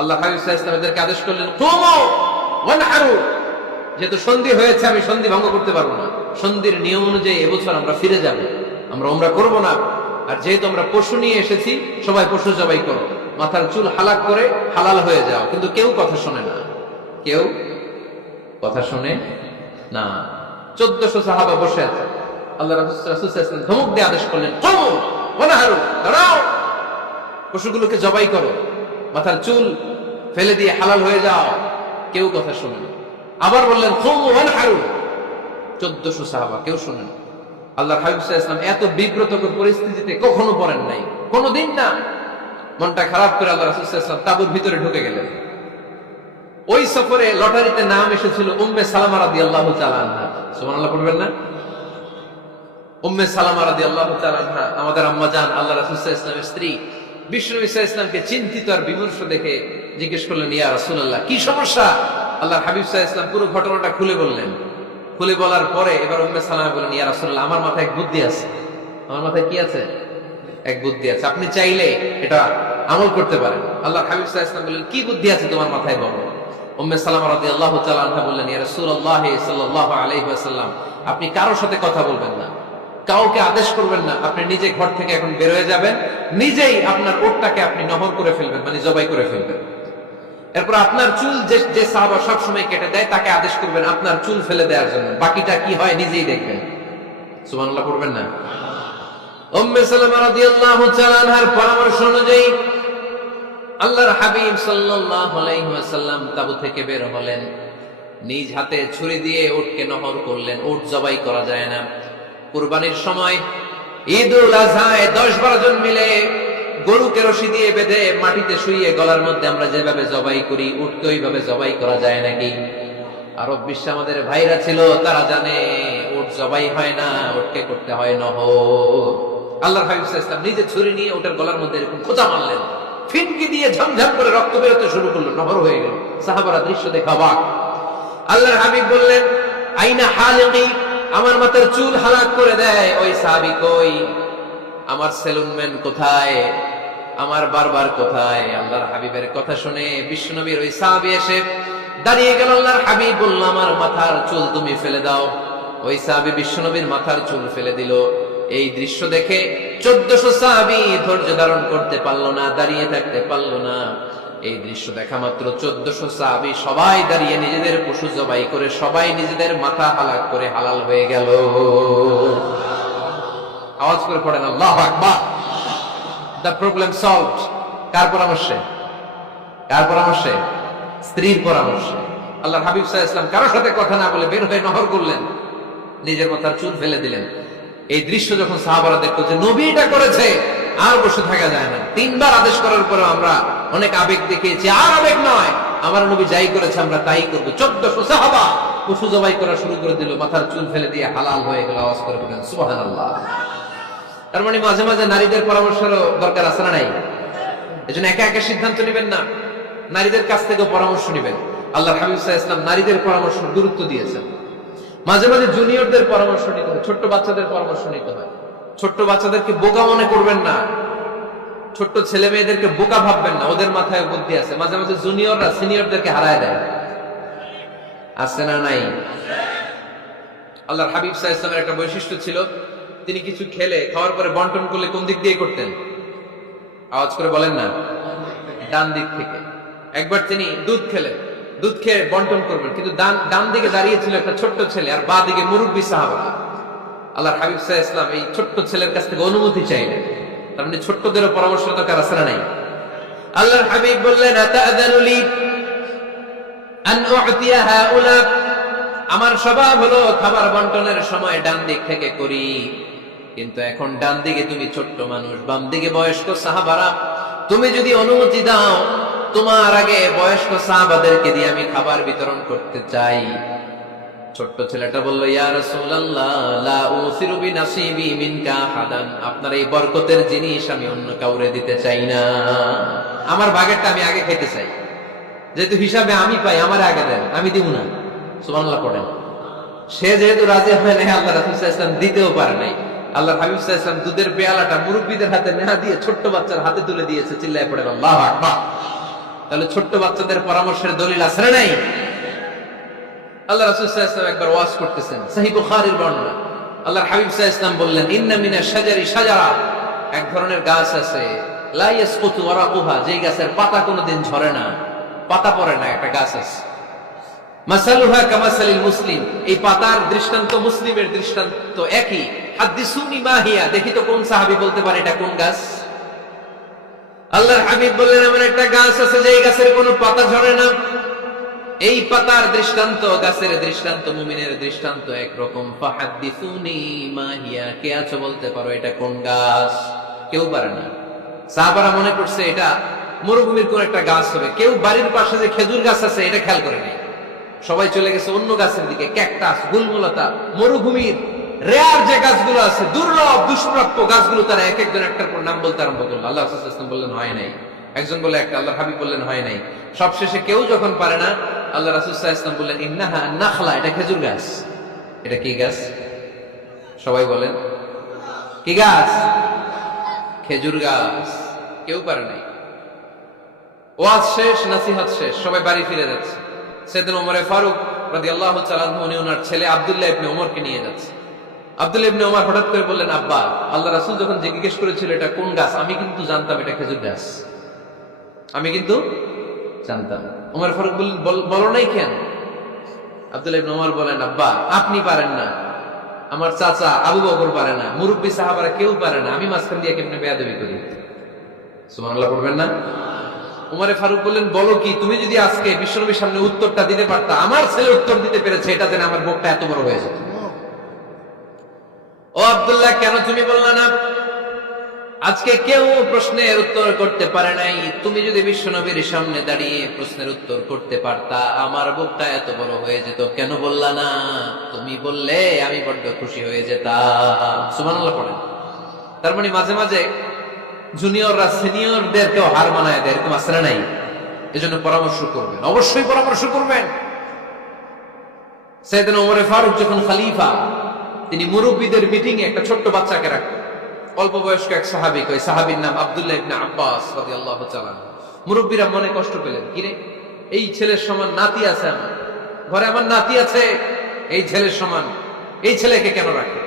আল্লাহ হাবিব সাল্লাল্লাহু আলাইহি ওয়াসাল্লাম এদেরকে আদেশ করলেন, কুমু ওয়ানহারু, যেহেতু সন্ধি হয়েছে আমি সন্ধি ভঙ্গ করতে পারবো না। সন্ধির নিয়ম অনুযায়ী এবছর আমরা ফিরে যাব, আমরা উমরা করব না। আর যেহেতু আমরা পশু নিয়ে এসেছি, সবাই পশু জবাই করো, মাথার চুল হালাক করে হালাল হয়ে যাও। কিন্তু কেউ কথা শোনে না, কেউ কথা শোনে না। 1400 সাহাবা বসে আছে। আল্লাহ রাসূল সাল্লাল্লাহু আলাইহি ওয়াসাল্লাম ধমক দিয়ে আদেশ করলেন, কুমু ওয়ানহারু, দাঁড়াও, পশুগুলোকে জবাই করো, মাথার চুল ফেলে দিয়ে হালাল হয়ে যাও। কেউ কথা শোনে না। আবার বললেন, কুমু ওয়ানহারু। 1400 সাহাবা, কেউ শোনে না। আল্লাহর হাবিব সাল্লাল্লাহু আলাইহি ওয়াসাল্লাম এত বিব্রতকর পরিস্থিতিতে কখনো পড়েন নাই, কোনোদিন না। মনটা খারাপ করে আল্লাহ রাসূল সাল্লাল্লাহু আলাইহি ওয়াসাল্লাম তাঁবুর ভিতরে ঢুকে গেলেন। ওই সফরে লটারিতে নাম এসেছিল উম্মে সালামা রাদিয়াল্লাহু তাআলা আনহা। সুবহানাল্লাহ পড়বেন না? উম্মে সালামা রাদিয়াল্লাহু তাআলা আনহা, আমাদের আম্মা জান, আল্লাহ রাসূল সাল্লাল্লাহু আলাইহি ওয়াসাল্লামের স্ত্রী, বিষ্ণু ঈসা ইসলামকে চিন্তিত আর বিমর্ষ দেখে জিজ্ঞেস করলেন, ইয়া রাসূলুল্লাহ, কি সমস্যা? আল্লাহর হাবিব সাল্লাল্লাহু আলাইহি ওয়াসাল্লাম পুরো ঘটনাটা খুলে বললেন। খুলে বলার পরে এবার উম্মে সালামা বললেন, ইয়া রাসূলুল্লাহ, আমার মাথায় এক বুদ্ধি আছে। আমার মাথায় কি আছে? এক বুদ্ধি আছে, আপনি চাইলে এটা আমল করতে পারেন। আল্লাহর হাবিব সাল্লাল্লাহু আলাইহি ওয়াসাল্লাম বললেন, কি বুদ্ধি আছে তোমার মাথায় বলো। উম্মে সালামা রাদিয়াল্লাহু তাআলা আনহা বললেন, ইয়া রাসূলুল্লাহ সাল্লাল্লাহু আলাইহি ওয়াসাল্লাম, আপনি কারোর সাথে কথা বলবেন না, কাউকে আদেশ করবেন না, আপনি নিজে ঘর থেকে এখন বের হয়ে যাবেন, নিজেই আপনার উটটাকে আপনি নহর করে ফেলবেন, মানে জবাই করে ফেলবেন। এরপর আপনার চুল যে সাহাবা সব সময় কেটে দেয় তাকে আদেশ করবেন আপনার চুল ফেলে দেওয়ার জন্য, বাকিটা কি হয় নিজেই দেখবেন। সুবহানাল্লাহ পড়বেন না? উম্মে সালামা রাদিয়াল্লাহু তাআলা আনহার পরামর্শ অনুযায়ী আল্লাহর হাবিব সাল্লাল্লাহু আলাইহি ওয়াসাল্লাম তাবু থেকে বের হলেন, নিজ হাতে ছুরি দিয়ে উটকে নহর করলেন। উট জবাই করা যায় না। কুরবানির সময় ঈদুল আজহায় 10-12 জন মিলে গরুকে রশি দিয়ে বেঁধে মাটিতে শুইয়ে গলার মধ্যে আমরা যেভাবে জবাই করি, উটকে ওইভাবে জবাই করা যায় নাকি? আরব বিশ্বে আমাদের ভাইরা ছিল, তারা জানে উট জবাই হয় না, উটকে করতে হয় নহর। আল্লাহর হাবিব সাল্লাল্লাহু আলাইহি ওয়াসাল্লাম নিজে ছুরি নিয়ে উটের গলার মধ্যে এরকম খোঁচা মারলেন, ফিনকি দিয়ে ঝমঝম করে রক্ত বেরোতে শুরু করলো, নহর হয়ে গেল। সাহাবারা দৃশ্য দেখে অবাক। আল্লাহর হাবিব বললেন, আইনা হালিকি, আমার মাথার চুল হালাক করে দেয় ওই সাহাবী কই? আমার সেলুনম্যান কোথায়? আমার বারবার কোথায়? আল্লাহর হাবিবের কথা শুনে বিশ্বনবীর ওই সাহাবী এসে দাঁড়িয়ে গেল। আল্লাহর হাবিব বলল, আমার মাথার চুল তুমি ফেলে দাও। ওই সাহাবী বিশ্বনবীর মাথার চুল ফেলে দিল। এই দৃশ্য দেখে 1400 সাহাবী ধৈর্য ধারণ করতে পারলো না, দাঁড়িয়ে থাকতে পারলো না। এই দৃশ্য দেখা মাত্র 1400 সাহাবী সবাই দাঁড়িয়ে নিজেদের পশু জবাই করে সবাই নিজেদের মাথা হালাক করে হালাল হয়ে গেল। আওয়াজ করে পড়েন আল্লাহু আকবার। The problem solved. কার পরামর্শে? কার পরামর্শে? স্ত্রীর পরামর্শে। আল্লাহর হাবিব সাল্লাল্লাহু আলাইহি ওয়াসাল্লাম কারোর সাথে কথা না বলে বের হয়ে নহর করলেন, নিজের মাথার চুল ফেলে দিলেন। এই দৃশ্য যখন সাহাবারা দেখতো যে নবী এটা করেছে, আর বসে থাকা যায় না। 3 বার আদেশ করার পরে আমরা অনেক আবেগ দেখিয়েছি, আর আবেগ নয়, আমার নবী যাই করেছে আমরা তাই করবো। 1400 সাহাবা পশু জবাই করা শুরু করে দিল, মাথার চুল ফেলে দিয়ে হালাল হয়ে গেল। আওয়াজ করে বলেন সুবহানাল্লাহ। তার মানে মাঝে মাঝে নারীদের পরামর্শেরও দরকার আছে না নাই? এজন্য একা একা সিদ্ধান্ত নেবেন না, নারীদের কাছ থেকে পরামর্শ নেবেন। আল্লাহর হাবিব সাল্লাল্লাহু আলাইহি ওয়াসাল্লাম নারীদের পরামর্শ গুরুত্ব দিয়েছেন। মাঝে মাঝে জুনিয়রদের পরামর্শ নিতে হয়, ছোট্ট বাচ্চাদের পরামর্শ নিতে হয়। ছোট্ট বাচ্চাদেরকে বোকা মনে করবেন না, ছোট্ট ছেলে মেয়েদেরকে বোকা ভাববেন না, ওদের মাথায় বুদ্ধি আছে। মাঝে মাঝে জুনিয়ররা সিনিয়রদেরকে হারায় দেয়, আছে না নাই? আল্লাহর হাবিব সাল্লাল্লাহু আলাইহি ওয়াসাল্লামের একটা বৈশিষ্ট্য ছিল, তিনি কিছু খেলে খাওয়ার পরে বন্টন করলে কোন দিক দিয়ে করতেন? আওয়াজ করে বলেন না, ডান দিক থেকে। একবার তিনি দুধ খেলেন, দুধ খেয়ে বন্টন করবেন, কিন্তু ডান দিকে দাঁড়িয়ে ছিল একটা ছোট্ট ছেলে আর বাঁ দিকে মুরব্বী সাহাবারা। আল্লাহর হাবিব সাল্লাল্লাহু আলাইহি ওয়াসাল্লাম এই ছোট্ট ছেলের কাছ থেকে অনুমতি চাইলেন। তার মানে ছোট্টদেরও পরামর্শ দরকার আছে না নাই? আল্লাহর হাবিব বললেন, আতাআযানু লি আন উ'তিয়া হাউলা, আমার স্বভাব হলো খাবার বন্টনের সময় ডান দিক থেকে করি, কিন্তু এখন ডান দিকে তুমি ছোট্ট মানুষ, বাম দিকে বয়স্ক সাহাবারা, তুমি যদি অনুমতি দাও তোমার আগে বয়স্ক সাহাবাদেরকে দিয়ে আমি খাবার বিতরণ করতে চাই। ছোট্ট ছেলেটা বলল, ইয়া রাসূলুল্লাহ, লা উসিরু বিনাসিবি মিনকা আহাদান, আপনার এই বরকতের জিনিস আমি অন্য কাউরে দিতে চাই না, আমার ভাগেরটা আমি আগে খেতে চাই। যেহেতু হিসাবে আমি পাই, আমার আগে দেন, আমি দিব না। সুবহানাল্লাহ পড়েন। সে যেহেতু রাজি হয় নাই, আল্লাহ রাসূল সাল্লাল্লাহু আলাইহি ওয়াসাল্লাম দিতেও পারে নাই। আল্লাহর হাবিব সাল্লাল্লাহু আলাইহি ওয়াসাল্লাম দুধের পেয়ালাটা মুরব্বিদের হাতে নেহা দিয়ে ছোট্ট বাচ্চার হাতে তুলে দিয়েছে। চিল্লায় পড়েন আল্লাহু আকবার। তাহলে ছোট্ট বাচ্চাদের পরামর্শের দলিল আছে না নাই? আল্লাহ রাসূল সাল্লাল্লাহু আলাইহি ওয়াসাল্লাম একবার ওয়াজ করতেছেন, সহিহ বুখারীর বর্ণনা। আল্লাহর হাবিব সাল্লাল্লাহু আলাইহি ওয়াসাল্লাম বললেন, ইন্না মিনাশ শাজারি শাজারা, এক ধরনের গাছ আছে, লা ইয়াসকুতু ওয়ারাকুহা, যেই গাছের পাতা কোনোদিন ঝরে না, পাতা পড়ে না, একটা গাছ আছে। মাসালুহা কামাসালিল মুসলিম, এই পাতার দৃষ্টান্ত মুসলিমের দৃষ্টান্ত একই। হাদিসুনি মা হিয়া, দেখি তো কোন সাহাবী বলতে পারে এটা কোন গাছ? আল্লাহর হাবিব বললেন, এমন একটা গাছ আছে যেই গাছের কোনো পাতা ঝরে না। এই পাতার দৃষ্টান্ত, গাছের দৃষ্টান্ত, মুমিনের দৃষ্টান্ত একরকম। ফাহাদিসুনি মা হিয়া, কে আছো বলতে পারো এটা কোন গাছ? কেউ পারে না। সাহাবারা মনে করছে এটা মরুভূমির কোন একটা গাছ হবে। কেউ বাড়ির পাশে যে খেজুর গাছ আছে এটা খেয়াল করে নেই, সবাই চলে গেছে অন্য গাছের দিকে, ক্যাকটাস, গুলমুলতা, মরুভূমির রেয়ার যে গাছগুলো আছে, দুর্লভ দুষ্প্রাপ্য গাছগুলো তারা এক একজন একটার পর নাম বলতে আরম্ভ করলো। আল্লাহ রাসূল সাল্লাল্লাহু আলাইহি ওয়াসাল্লাম বললেন হয় নাই, একজন বলে একটা, আল্লাহর হাবিব বললেন হয় নাই। সবশেষে কেউ যখন পারে না, আল্লাহ রাসূল সাল্লাল্লাহু আলাইহি ওয়াসাল্লাম বললেন ইন্নাহা নাখলা, এটা খেজুর গাছ। এটা কি গাছ? সবাই বলেন কি গাছ? খেজুর গাছ। কেউ পারে নাই। ওয়াজ শেষ, নাসিহত শেষ, সবাই বাড়ি ফিরে যাচ্ছে। সাইয়েদনা ওমর ফারুক রাদিয়াল্লাহু তাআলা আনহু ওনার ছেলে আব্দুল্লাহ ইবনে ওমরকে নিয়ে যাচ্ছে। আব্দুল্লাহ ইবনে ওমর হঠাৎ করে বললেন, আব্বা, আল্লাহ রাসূল যখন জিজ্ঞেস করেছিল এটা কোন গাছ, আমি কিন্তু জানতাম এটা খেজুর গাছ, আমি কিন্তু জানতাম। ওমর ফারুক বললেন, বলো নাই কেন? আব্দুল্লাহ ইবনে ওমর বলেন, আব্বা, আপনি পারেন না, আমার চাচা আবু বকর পারে না, মুরব্বী সাহাবারা কেউ পারে না, আমি মাঝখান দিয়ে কেমনে বেয়াদবি করি? সুবহানাল্লাহ পড়বেন না? উমরে ফারুক বললেন, বলো কি? তুমি যদি আজকে বিশ্বনবীর সামনে উত্তরটা দিতে পারতা, আমার ছেলে উত্তর দিতে পেরেছে, এটা জেনে আমার বুকটা এত বড় হয়ে যেত। ও আব্দুল্লাহ, কেন তুমি বললা না? আজকে কেউ প্রশ্নের উত্তর করতে পারে নাই, তুমি যদি বিশ্বনবীর সামনে দাঁড়িয়ে প্রশ্নের উত্তর করতে পারতা, আমার বুকটা এত বড় হয়ে যেত। কেন বললা না? তুমি বললে আমি বড্ড খুশি হয়ে যেতাম। সুবহানাল্লাহ পড়েন। তার মানে মাঝে মাঝে জুনিয়ররা সিনিয়রদেরকেও হার মানায় দেয়, এরকম আসলে নাই? এজন্য পরামর্শ করবেন, অবশ্যই পরামর্শ করবেন। সাইয়েদনা ওমর ফারুক যখন খলিফা, তিনি মুরব্বীদের মিটিং এ একটা ছোট্ট বাচ্চাকে রাখতেন, অল্প বয়স্ক এক সাহাবী, ওই সাহাবীর নাম আব্দুল্লাহ ইবনে আব্বাস রাদিয়াল্লাহু তাআলা। মুরব্বীরা মনে কষ্ট পেলেন, কিরে, এই ছেলের সমান নাতি আছে আমার ঘরে, আমার নাতি আছে, এই ছেলের সমান, এই ছেলেকে কেন রাখে?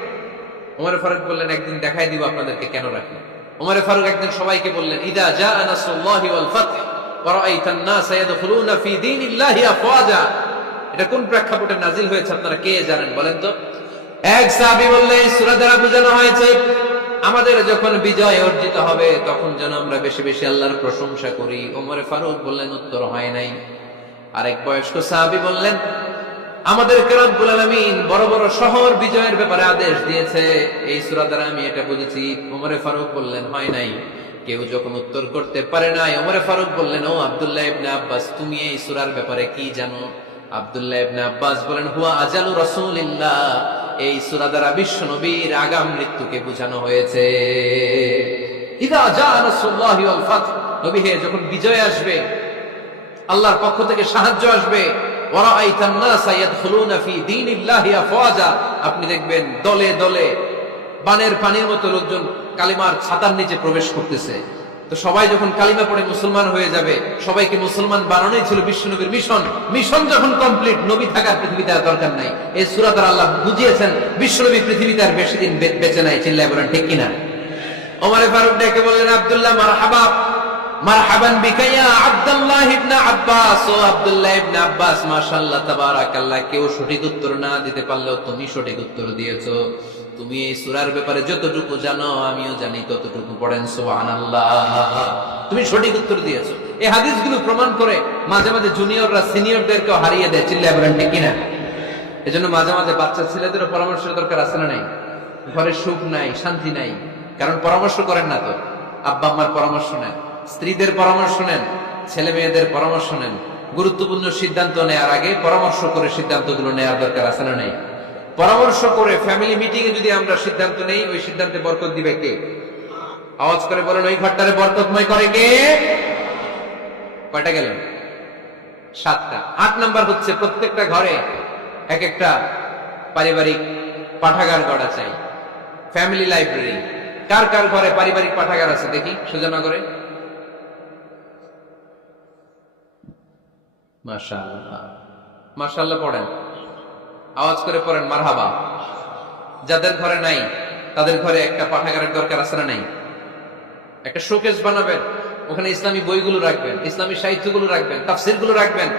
ওমর ফারুক বললেন, একদিন দেখাই দিব আপনাদেরকে কেন রাখি। ওমর ফারুক একদিন সবাইকে বললেন, ইদা জাআ নাসরুল্লাহি ওয়াল ফাতহ ওয়া রাআইতান নাস ইয়াদখুলুনা ফি দীনিল্লাহি আফওয়াজা। এটা কোন প্রেক্ষাপটে নাজিল হয়েছে আপনারা কে জানেন বলেন তো? এক সাহাবী বললেন, এই সূরা দ্বারা বোঝানো হয়েছে আমাদের যখন বিজয় অর্জিত হবে তখন যেন আমরা বেশি বেশি আল্লাহর প্রশংসা করি। ওমর ফারুক বললেন, উত্তর হয় নাই। আরেক বয়স্ক সাহাবী বললেন, আমাদেরকে রব্বুল আলামিন বড় বড় শহর বিজয়ের ব্যাপারে আদেশ দিয়েছে, এই সূরা দ্বারা আমি এটা বুঝেছি। ওমর ফারুক বললেন, হয় নাই। কেউ যখন উত্তর করতে পারে নাই, ওমর ফারুক বললেন, ও আব্দুল্লাহ ইবনে আব্বাস, তুমি এই সূরার ব্যাপারে কি জানো? আব্দুল্লাহ ইবনে আব্বাস বলেন, হুয়া আজালু রাসূলিল্লাহ, এই সূরা দ্বারা বিশ্ব নবীর আগাম মৃত্যুকে বোঝানো হয়েছে। ইদা জাআ নাসরুল্লাহি ওয়াল ফাতহ, নবী হে, যখন বিজয় আসবে, আল্লাহর পক্ষ থেকে সাহায্য আসবে, ওয়া রাআইতান নাস ইয়াদখুলুনা ফি দীনিল্লাহি আফওয়াজা, আপনি দেখবেন দলে দলে বানের পানির মতো লোকজন কালিমার ছাতার নিচে প্রবেশ করতেছে। তো সবাই যখন কালিমা পড়ে মুসলমান হয়ে যাবে, সবাইকে মুসলমান বানানোই ছিল বিশ্বনবীর মিশন। মিশন যখন কমপ্লিট, নবী থাকার পৃথিবীতে আর দরকার নাই। এই সূরা দ্বারা আল্লাহ বুঝিয়েছেন বিশ্বনবী পৃথিবীতে আর বেশি দিন বেঁচে নাই। চিল্লায় বলেন ঠিক কিনা? ওমর ফারুক ডেকে বললেন, আব্দুল্লাহ, মারহাবা, মারহাবান বিকা ইয়া আব্দুল্লাহ ইবনে আব্বাস। ও আব্দুল্লাহ ইবনে আব্বাস, মাশাআল্লাহ, তাবারাকাল্লাহ, কেউ সঠিক উত্তর না দিতে পারলেও তুমি সঠিক উত্তর দিয়েছো। তুমি এই সূরার ব্যাপারে যতটুকু জানো আমিও জানি ততটুকু। পড়েন সুবহানাল্লাহ। তুমি সঠিক উত্তর দিয়েছো। এই হাদিসগুলো প্রমাণ করে মাঝে মাঝে জুনিয়ররা সিনিয়রদেরকেও হারিয়ে দেয়। চিল্লায় বলেন ঠিক কিনা? এজন্য মাঝে মাঝে বাচ্চা ছেলেদেরও পরামর্শের দরকার আছে না নাই? ঘরে সুখ নাই, শান্তি নাই, কারণ পরামর্শ করেন না তো। আব্বা আম্মার পরামর্শ নেন, স্ত্রীদের পরামর্শ নেন, ছেলে মেয়েদের পরামর্শ নেন। গুরুত্বপূর্ণ সিদ্ধান্ত নেওয়ার আগে পরামর্শ করে সিদ্ধান্তগুলো নেওয়ার দরকার আছে না নাই? পরামর্শ করে ফ্যামিলি মিটিং এ যদি আমরা সিদ্ধান্ত নেই, ওই সিদ্ধান্তে বরকত দিবে কে? আওয়াজ করে বলেন, ওই ঘরটারে বরকতময় করে কে? কয়টা গেলেন? 7টা। 8 নাম্বার হচ্ছে, প্রত্যেকটা ঘরে এক একটা পারিবারিক পাঠাগার গড়া চাই, ফ্যামিলি লাইব্রেরি। কার কার ঘরে পারিবারিক পাঠাগার আছে দেখি সুজানগরে? মাশাআল্লাহ, মাশাআল্লাহ পড়েন, আওয়াজ করে পড়েন মারহাবা। যাদের ঘরে নাই তাদের ঘরে একটা পাঠাগারের দরকার আছে না নাই? একটা শোকেস বানাবেন, ওখানে ইসলামী বইগুলো রাখবেন, ইসলামী সাহিত্যগুলো রাখবেন, তাফসিরগুলো রাখবেন,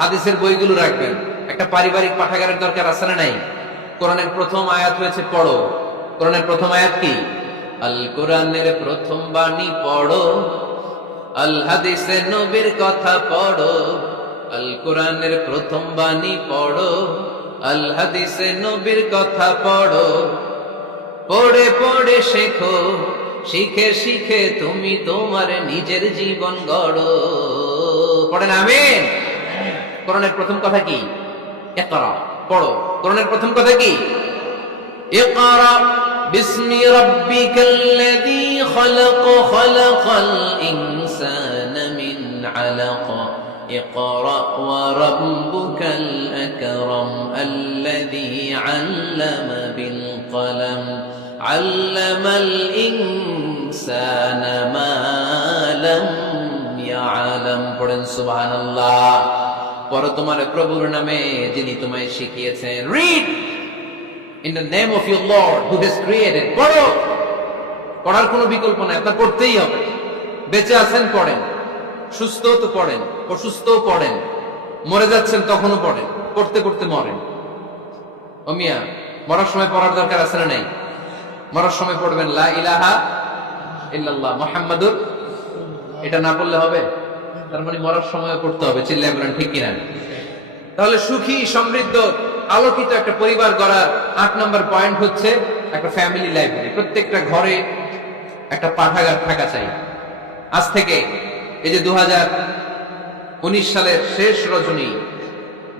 হাদিসের বইগুলো রাখবেন। একটা পারিবারিক পাঠাগারের দরকার আছে না নাই? কোরআনের প্রথম আয়াত হয়েছে পড়ো। কোরআনের প্রথম আয়াত কি? আল কোরআনের প্রথম বাণী পড়ো, আল হাদিসে নবীর কথা পড়ো। আল কোরআনের প্রথম বাণী পড়ো, আল হাদিসে নবীর কথা পড়ো। পড়ে পড়ে শেখো, শিখে শিখে তুমি তোমার নিজের জীবন গড়ো। পড়েন আমিন। কোরআনের প্রথম কথা কি? ইকরা, পড়ো। কোরআনের প্রথম কথা কি? ইকরা বিসমি রাব্বিকাল্লাযী খালাক খালাকাল ইনসানা মিন আলাক ইকরা ওয়া রাব্বুকাল আকরাম আল্লাযী আল্লামা বিল কলম আল্লামাল ইনসানা মা লাম ইয়ালাম। পড়েন সুবহানাল্লাহ। পড়ো তোমার প্রভুর নামে যিনি তোমায় শিখিয়েছেন। Read in the name of your Lord who has created। পড়ো, পড়ার কোনো বিকল্প নাই, আপনার পড়তেই হবে। বেঁচে আছেন পড়েন, সুস্থ তো পড়েন, অসুস্থ পড়েন, মরে যাচ্ছেন তখনও পড়েন, পড়তে পড়তে মরেন। ও মিয়া, মরার সময় পড়ার দরকার আছে না নাই? মরার সময় পড়বেন লা ইলাহা ইল্লাল্লাহ মুহাম্মাদুর, এটা না পড়লে হবে? তার মানে মরার সময় পড়তে হবে। চিল্লায় বলেন ঠিক কিনা? তাহলে সুখী সমৃদ্ধ আলোকিত একটা পরিবার গড়ার 8 নম্বর পয়েন্ট হচ্ছে একটা ফ্যামিলি লাইব্রেরি। প্রত্যেকটা ঘরে একটা পাঠাগার থাকা চাই। আজ থেকে এই যে 2019 সালের শেষ রজনী,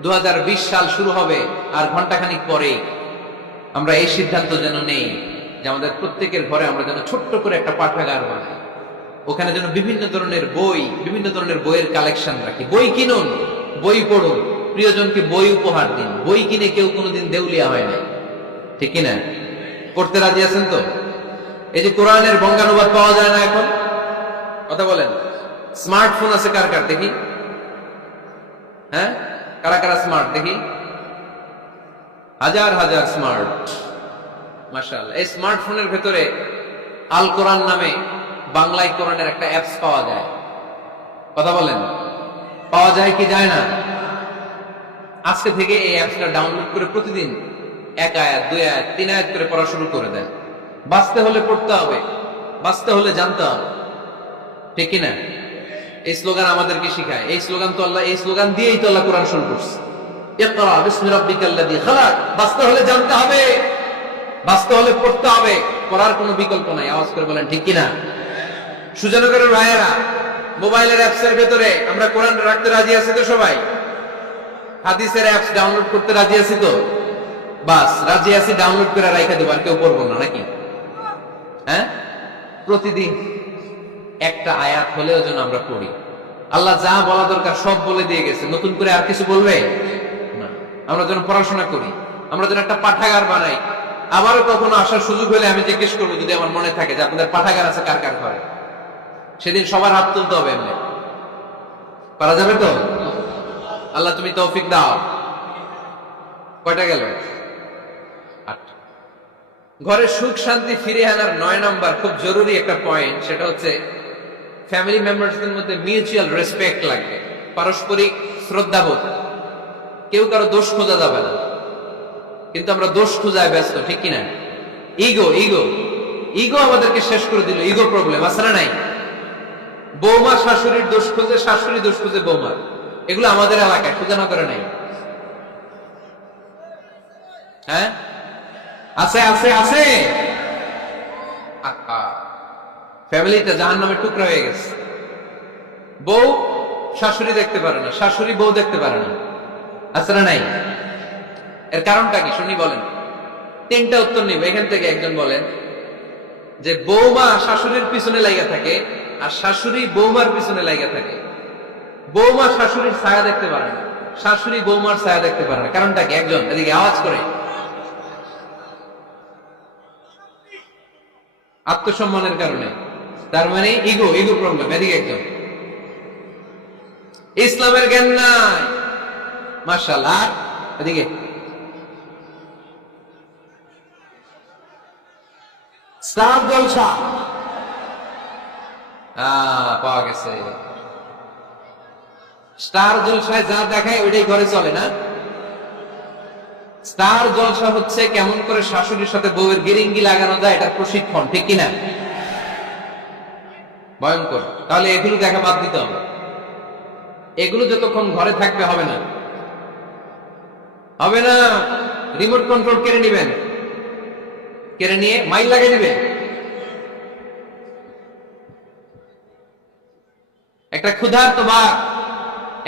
2020 সাল শুরু হবে আর ঘন্টাখানিক পরেই আমরা এই সিদ্ধান্ত যেন নেই যে আমাদের প্রত্যেকের ঘরে আমরা যেন ছোট্ট করে একটা পাঠাগার বানাই। ওখানে যেন বিভিন্ন ধরনের বই, বিভিন্ন ধরনের বইয়ের কালেকশন রাখি। বই কিনুন, বই পড়ুন, প্রিয়জনকে বই উপহার দিন। বই কিনে কেউ কোনোদিন দেউলিয়া হয় না, ঠিক কিনা? করতে রাজি আছেন তো? এই যে কোরআনের বঙ্গানুবাদ পাওয়া যায় না এখন, কথা বলেন। স্মার্টফোন আছে কার কার দেখি? হ্যাঁ, কারা কারা স্মার্ট দেখি? হাজার হাজার স্মার্ট, মাশাআল্লাহ। এই স্মার্টফোনের ভেতরে আল কোরআন নামে বাংলায় কোরআনের একটা অ্যাপস পাওয়া যায়। কথা বলেন, পাওয়া যায় কি যায় না? আজকে থেকে এই অ্যাপসটা ডাউনলোড করে প্রতিদিন 1 আয়াত 2 আয়াত 3 আয়াত করে পড়া শুরু করে দেন। বাঁচতে হলে পড়তে হবে, বাঁচতে হলে জানতে হবে, ঠিক কিনা? এই স্লোগান আমাদেরকে শিখায়। এই স্লোগান তো আল্লাহ, এই স্লোগান দিয়েই তো আল্লাহ কোরআন শুরু করছে। ইকরা বিসমি রাব্বিকাল্লাযী খালাক। বাঁচতে হলে জানতে হবে, বাঁচতে হলে পড়তে হবে, পড়ার কোনো বিকল্প নাই। আওয়াজ করে বলেন ঠিক কিনা? সুজানগরের ভাইয়েরা, মোবাইলের অ্যাপসের ভেতরে আমরা কোরআন রাখতে রাজি আছি তো সবাই? হাদিসের অ্যাপস ডাউনলোড করতে রাজি আছি তো? বাস রাজি আছি, ডাউনলোড করে রাখা দেবো, আর কেউ পড়বো না নাকি? হ্যাঁ, প্রতিদিন একটা আয়াত হলেও যেন আমরা পড়ি। আল্লাহ যা বলা দরকার সব বলে দিয়ে গেছে, নতুন করে আর কিছু বলবে না। আমরা যেন পড়াশোনা করি, আমরা যেন একটা পাঠাগার বানাই। আবারও কখনো আসার সুযোগ হলে আমি জিজ্ঞেস করবো, যদি আমার মনে থাকে যে আপনাদের পাঠাগার আছে কার কার ঘরে, সেদিন সবার হাত তুলতে হবে। এমনি পারা যাবে তো? আল্লাহ তুমি তৌফিক দাও। কয়টা গেল? 8। ঘরে সুখ শান্তি ফিরে আনার 9 নাম্বার খুব জরুরি একটা পয়েন্ট, সেটা হচ্ছে ফ্যামিলি মেম্বারসদের মধ্যে মিউচুয়াল রেসপেক্ট লাগবে, পারস্পরিক শ্রদ্ধাবোধ। কেউ কারো দোষ খোঁজা যাবে না, কিন্তু আমরা দোষ খোঁজায় ব্যস্ত, ঠিক কিনা? ইগো ইগো ইগো আমাদেরকে শেষ করে দিল। ইগো প্রবলেম আছে না নাই? বৌমা শাশুড়ির দোষ খোঁজে, শাশুড়ি দোষ খোঁজে বৌমার। এগুলো আমাদের এলাকায় খোঁজানো করে নাই। হ্যাঁ, আছে আছে আছে। ফ্যামিলিটা জাহান্নামের টুকরা হয়ে গেছে। বউ শাশুড়ি দেখতে পারে না, শাশুড়ি বউ দেখতে পারে না, আছে না নাই? এর কারণটা কি শুনি বলেন? 3টা উত্তর নিব এখান থেকে। একজন বলেন যে বৌমা শাশুড়ির পিছনে লাগা থাকে আর শাশুড়ি বৌমার পিছনে লাগা থাকে। বৌমা শাশুড়ির ছায়া দেখতে পারে না, শাশুড়ি বৌমার ছায়া দেখতে পারে না। কারণটা কি? একজন এদিকে আওয়াজ করে। আত্মসম্মানের কারণে। তার মানে ইগো ইগো প্রবলেম। এদিকে একজন। ইসলামের জ্ঞান নাই, মাশাআল্লাহ। এদিকে স্টার জলসা পাওয়া গেছে। স্টার জলসায় যা দেখায় ওইটাই ঘরে চলে না। স্টার জলসা হচ্ছে কেমন করে শাশুড়ির সাথে বউয়ের গিরিঙ্গি লাগানো যায়, এটার প্রশিক্ষণ, ঠিক কিনা? ভয়ঙ্কর। তাহলে এগুলো দেখা বাদ দিতে হবে। এগুলো যতক্ষণ ঘরে থাকবে হবে না, হবে না। রিমোট কন্ট্রোল কেড়ে নিবেন, কেড়ে নিয়ে মাইল লাগিয়ে দিবেন। একটা ক্ষুধার্ত বাঘ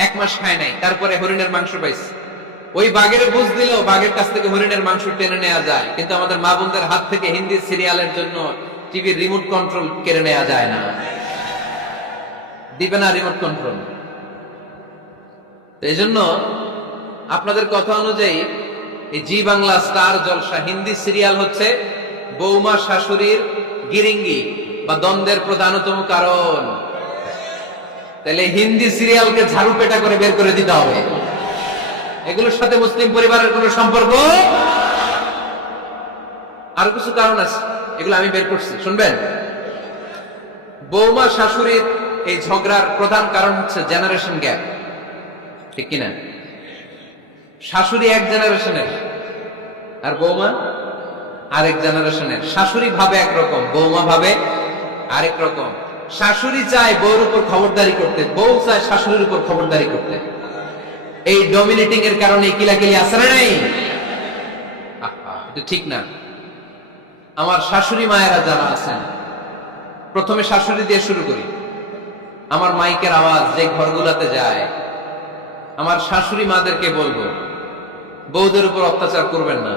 1 মাস খায় নাই, তারপরে হরিণের মাংস পাইছে। ওই বাঘের বুঝ দিলেও বাঘের কাছ থেকে হরিণের মাংস টেনে নেওয়া যায়, কিন্তু আমাদের মা বোনদের হাত থেকে হিন্দি সিরিয়ালের জন্য টিভির রিমোট কন্ট্রোল কেড়ে নেওয়া যায় না। দিবে না রিমোট কন্ট্রোল। এই জন্য আপনাদের কথা অনুযায়ী এই জি বাংলা স্টার জলসা হিন্দি সিরিয়াল হচ্ছে বৌমা শাশুড়ির গিরিঙ্গি বা দ্বন্দ্বের প্রধানতম কারণ। তাহলে হিন্দি সিরিয়ালকে ঝাড়ু পেটা করে বের করে দিতে হবে। এগুলোর সাথে মুসলিম পরিবারের কোন সম্পর্ক। আর কিছু কারণ আছে, এগুলো আমি বের করছি, শুনবেন। বৌমা শাশুড়ির এই ঝগড়ার প্রধান কারণ হচ্ছে জেনারেশন গ্যাপ, ঠিক কিনা? শাশুড়ি এক জেনারেশনের আর বৌমা আরেক জেনারেশনের। শাশুড়ি ভাবে একরকম, বৌমা ভাবে আরেক রকম। শাশুড়ি চায় বউর উপর খবরদারি করতে, বউ চায় শাশুড়ির উপর খবরদারি করতে। এই ডমিনেটিং এর কারণে কিলাকিলি আছে না নাই? এটা ঠিক না। আমার শাশুড়ি মায়েরা যারা আছেন, প্রথমে শাশুড়ি দিয়ে শুরু করি। আমার মাইকের আওয়াজ যে ঘরগুলাতে যায়, আমার শাশুড়ি মাদেরকে বলবো, বউদের উপর অত্যাচার করবেন না।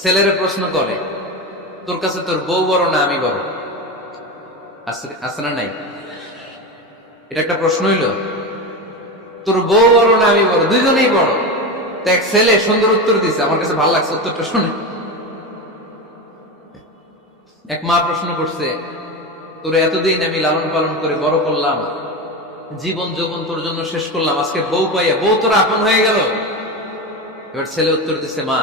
ছেলেরা প্রশ্ন করে, তোর কাছে তোর বউ বড় না আমি বড়? আছে না নাই? এটা একটা প্রশ্ন হইল। তোর বউ বড় না আমি বড়? দুইজনেই বড়। তো এক ছেলে সুন্দর উত্তর দিছে, আমার কাছে ভালো লাগছে উত্তরটা শুনে। এক মা প্রশ্ন করছে, তোর এতদিন আমি লালন পালন করে বড় করলাম, জীবন যৌবন তোর জন্য শেষ করলাম, আজকে বউ পাইয়া বউ তোর আপন হয়ে গেল। এবার ছেলে উত্তর দিছে, মা,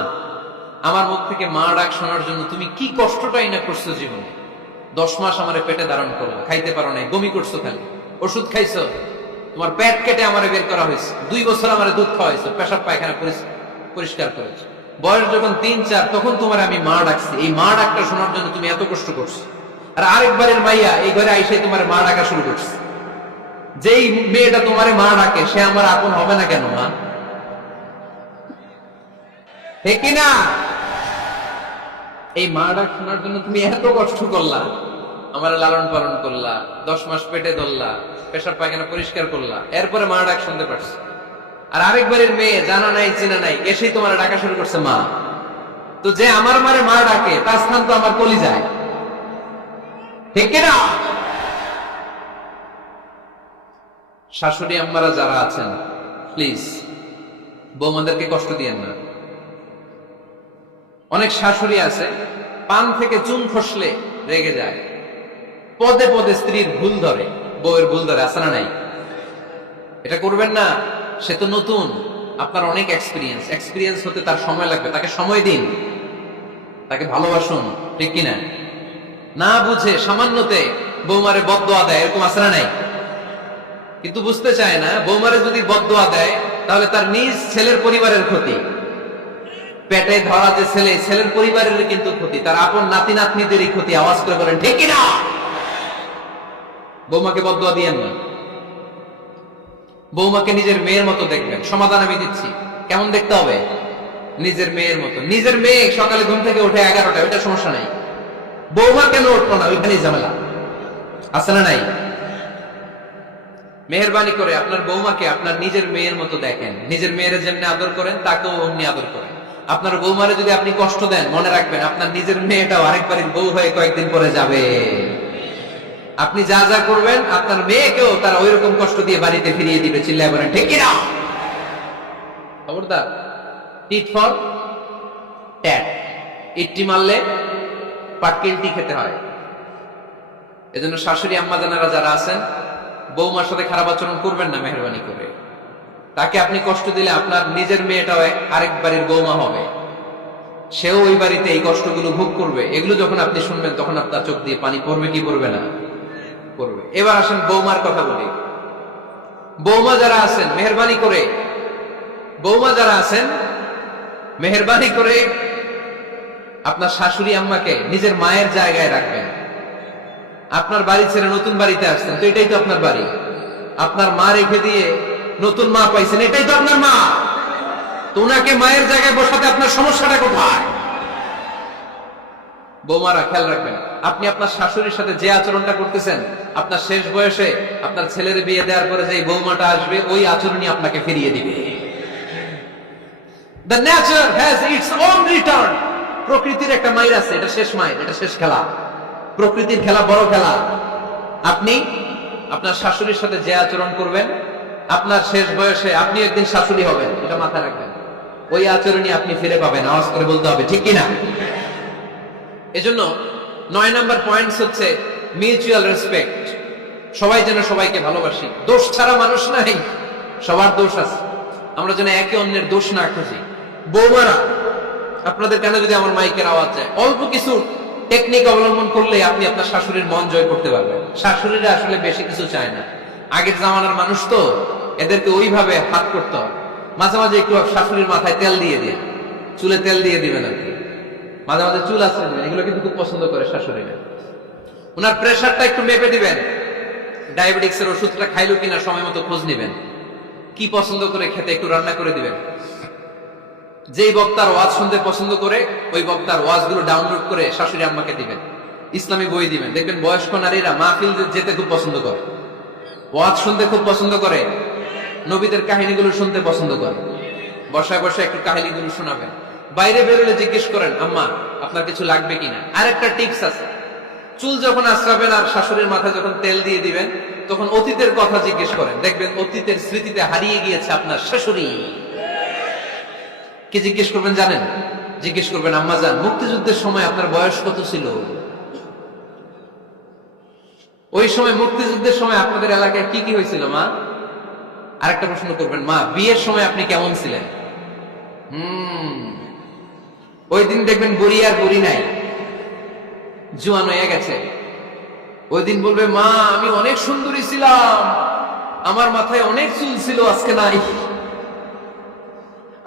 আমার মুখ থেকে মা ডাক শোনার জন্য তুমি কি কষ্টটাই না করছো জীবনে। 10 মাস আমারে পেটে ধারণ করলা, খাইতে পারো নাই, বমি করছো, খালি ওষুধ খাইছো, তোমার পেট কেটে আমারে বের করা হয়েছে, 2 বছর আমারে দুধ খাওয়াইছো, পেশাব পায়খানা পরিষ্কার করেছো। বয়স যখন 3-4 তখন তোমার আমি মা ডাকছি। এই মা ডাকটা শোনার জন্য তুমি এত কষ্ট করছো। আর আরেকবারের মাইয়া এই ঘরে আইসে তোমার মা ডাকা শুরু করছে। যেই মেয়েটা তোমারে মা ডাকে সে আমার আপন হবে না কেন? মা ঠিক কিনা? এই মা ডাক শোনার জন্য তুমি এত কষ্ট করলা, আমার লালন পালন করলা, 10 মাস পেটে ধরলা, পেশাব পায়খানা পরিষ্কার করলা, এরপরে মা ডাক শুনতে পারছে। আর আরেকবারের মেয়ে জানা নাই চিনা নাই এসেই তোমার ডাকা শুরু করছে মা। তো যে আমার মারে মা ডাকে তার স্থান তো আমার কলিজায়, ঠিক কিনা? শাশুড়ি আম্মারা যারা আছেন, প্লিজ বৌমাদেরকে কষ্ট দিয়েন না। অনেক শাশুড়ি আছে পান থেকে চুন খসলে রেগে যায়, পদে পদে স্ত্রীর ভুল ধরে, বউয়ের ভুল ধরে, আছে না নাই? এটা করবেন না। সে তো নতুন, আপনার অনেক এক্সপিরিয়েন্স হতে তার সময় লাগবে। তাকে সময় দিন, তাকে ভালোবাসুন, ঠিক কিনা? না বুঝে সামান্যতে বৌমারে বদদোয়া দেয়, এরকম আছে না নাই? কিন্তু বুঝতে চায় না, বৌমারে যদি বদদোয়া দেয় তাহলে তার নিজ ছেলের পরিবারের ক্ষতি। পেটে ধরা যে ছেলে, ছেলের পরিবারের কিন্তু ক্ষতি, তার আপন নাতি নাতনিদেরই ক্ষতি। আওয়াজ করে বলেন ঠিক কিনা? বৌমাকে বদদোয়া দিয়েন না। বৌমাকে নিজের মেয়ের মতো দেখবেন। সমাধান আমি দিচ্ছি। কেমন দেখতে হবে? নিজের মেয়ের মতো। নিজের মেয়ে সকালে ঘুম থেকে উঠে 11টা, ওইটা সমস্যা নাই। বৌমা কেন উঠলো না, ওইখানেই ঝামেলা, আছে না নাই? মেহেরবানি করে আপনার বৌমাকে আপনার নিজের মেয়ের মতো দেখেন। নিজের মেয়ের যেমনি আদর করেন তাকেও অমনি আদর করেন। আপনার বৌমারে যদি আপনি কষ্ট দেন, মনে রাখবেন আপনার নিজের মেয়েটাও আরেকবারের বউ হয়ে কয়েকদিন পরে যাবে। আপনি যা যা করবেন আপনার মেয়েকেও তারা ওই রকম কষ্ট দিয়ে বাড়িতে ফিরিয়ে দিবে। চিল্লায় বলেন ঠিক কিনা? খবরদার, টিট ফর ট্যাট। ইটটি মারলে পাটকিলটি খেতে হয়। এজন্য শাশুড়ি আম্মা জানারা যারা আছেন, বৌমার সাথে খারাপ আচরণ করবেন না মেহেরবানি করে। তাকে আপনি কষ্ট দিলে আপনার নিজের মেয়েটাও আরেক বাড়ির বৌমা হবে, সেও ওই বাড়িতে এই কষ্টগুলো ভোগ করবে। এগুলো যখন আপনি শুনবেন তখন আপনার চোখ দিয়ে পানি পড়বে কি পড়বে না? পড়বে। এবার আসেন বৌমার কথা বলি। বৌমা যারা আছেন মেহেরবানি করে, বৌমা যারা আছেন মেহেরবানি করে আপনার শাশুড়ি আম্মাকে নিজের মায়ের জায়গায় রাখবেন। আপনার বাড়ি ছেড়ে নতুন বাড়িতে আসছেন, তো এটাই তো আপনার বাড়ি। আপনার মা রেখে দিয়ে নতুন মা পাইছেন, এটাই তো আপনার মা। তো ওনাকে মায়ের জায়গায় বসাতে আপনার সমস্যাটা কোথায়? বৌমারা খেয়াল রাখবেন, আপনি আপনার শাশুড়ির সাথে যে আচরণটা করতেছেন, আপনার শেষ বয়সে আপনার ছেলের বিয়ে দেওয়ার পরে যে বৌমাটা আসবে ওই আচরণই আপনাকে ফিরিয়ে দিবে। The nature has its own return. প্রকৃতির একটা মাইর আছে, এটা শেষ মাইর, এটা শেষ খেলা। প্রকৃতির খেলা বড় খেলা। আপনি আপনার শাশুড়ির সাথে যে আচরণ করবেন, আপনার শেষ বয়সে আপনি একদিন শাশুড়ি হবেন, এটা মাথায় রাখবেন। ওই আচরণই আপনি ফিরে পাবেন। আওয়াজ করে বলতে হবে, ঠিক কিনা? এজন্য 9 নাম্বার পয়েন্টস হচ্ছে মিউচুয়াল রেসপেক্ট। সবাই যেন সবাইকে ভালোবাসি। দোষ ছাড়া মানুষ নাই, সবার দোষ আছে। আমরা যেন একে অন্যের দোষ না খুঁজি। বৌমারা, আপনাদের কেন যদি আমার মাইকের আওয়াজ যায়, অল্প কিছু টেকনিক অবলম্বন করলে আপনি আপনার শাশুড়ির মন জয় করতে পারবেন। শাশুড়িরা আসলে বেশি কিছু চায় না। আগের জামানার মানুষ তো, এদেরকে ওইভাবে হাত করতে হয়। মাঝে মাঝে একটু শাশুড়ির মাথায় তেল দিয়ে দিয়ে, চুলে তেল দিয়ে দিবেন আর কি। মাঝে মাঝে চুল আশ্রয় দিবেন, এগুলো কিন্তু খুব পছন্দ করে শাশুড়িরা। ওনার প্রেশারটা একটু মেপে দিবেন। ডায়াবেটিক্সের ওষুধটা খাইলো কিনা সময় মতো খোঁজ নিবেন। কি পছন্দ করে খেতে একটু রান্না করে দিবেন। যেই বক্তার ওয়াজ শুনতে পছন্দ করে, ওই বক্তার ওয়াজগুলো ডাউনলোড করে শাশুড়ি আম্মাকে দিবেন। ইসলামী বই দিবেন। দেখবেন বয়স্ক নারীরা মাহফিল যেতে খুব পছন্দ করে, ওয়াজ শুনতে খুব পছন্দ করে, নবীদের কাহিনীগুলো শুনতে পছন্দ করে। বসায় বসায় একটু কাহিনীগুলো শোনাবেন। বাইরে বেরোলে জিজ্ঞেস করেন, আম্মা আপনার কিছু লাগবে কিনা। আর একটা টিপস আছে, চুল যখন আশ্রাবেন আর শাশুড়ির মাথায় যখন তেল দিয়ে দিবেন, তখন অতীতের কথা জিজ্ঞেস করেন। দেখবেন অতীতের স্মৃতিতে হারিয়ে গিয়েছে আপনার শাশুড়ি। কি জিজ্ঞেস করবেন জানেন? জিজ্ঞেস করবেন, আম্মা জান, মুক্তিযুদ্ধের সময় আপনার বয়স কত ছিল? ওই সময় মুক্তিযুদ্ধের সময় আপনাদের এলাকায় কি কি হয়েছিল মা? আরেকটা প্রশ্ন করবেন, মা বিয়ের সময় আপনি কেমন ছিলেন? ওই দিন দেখবেন বুড়ি আর বুড়ি নাই, জোয়ান হয়ে গেছে। ওই দিন বলবে, মা আমি অনেক সুন্দরী ছিলাম, আমার মাথায় অনেক চুল ছিল, আজকে নাই।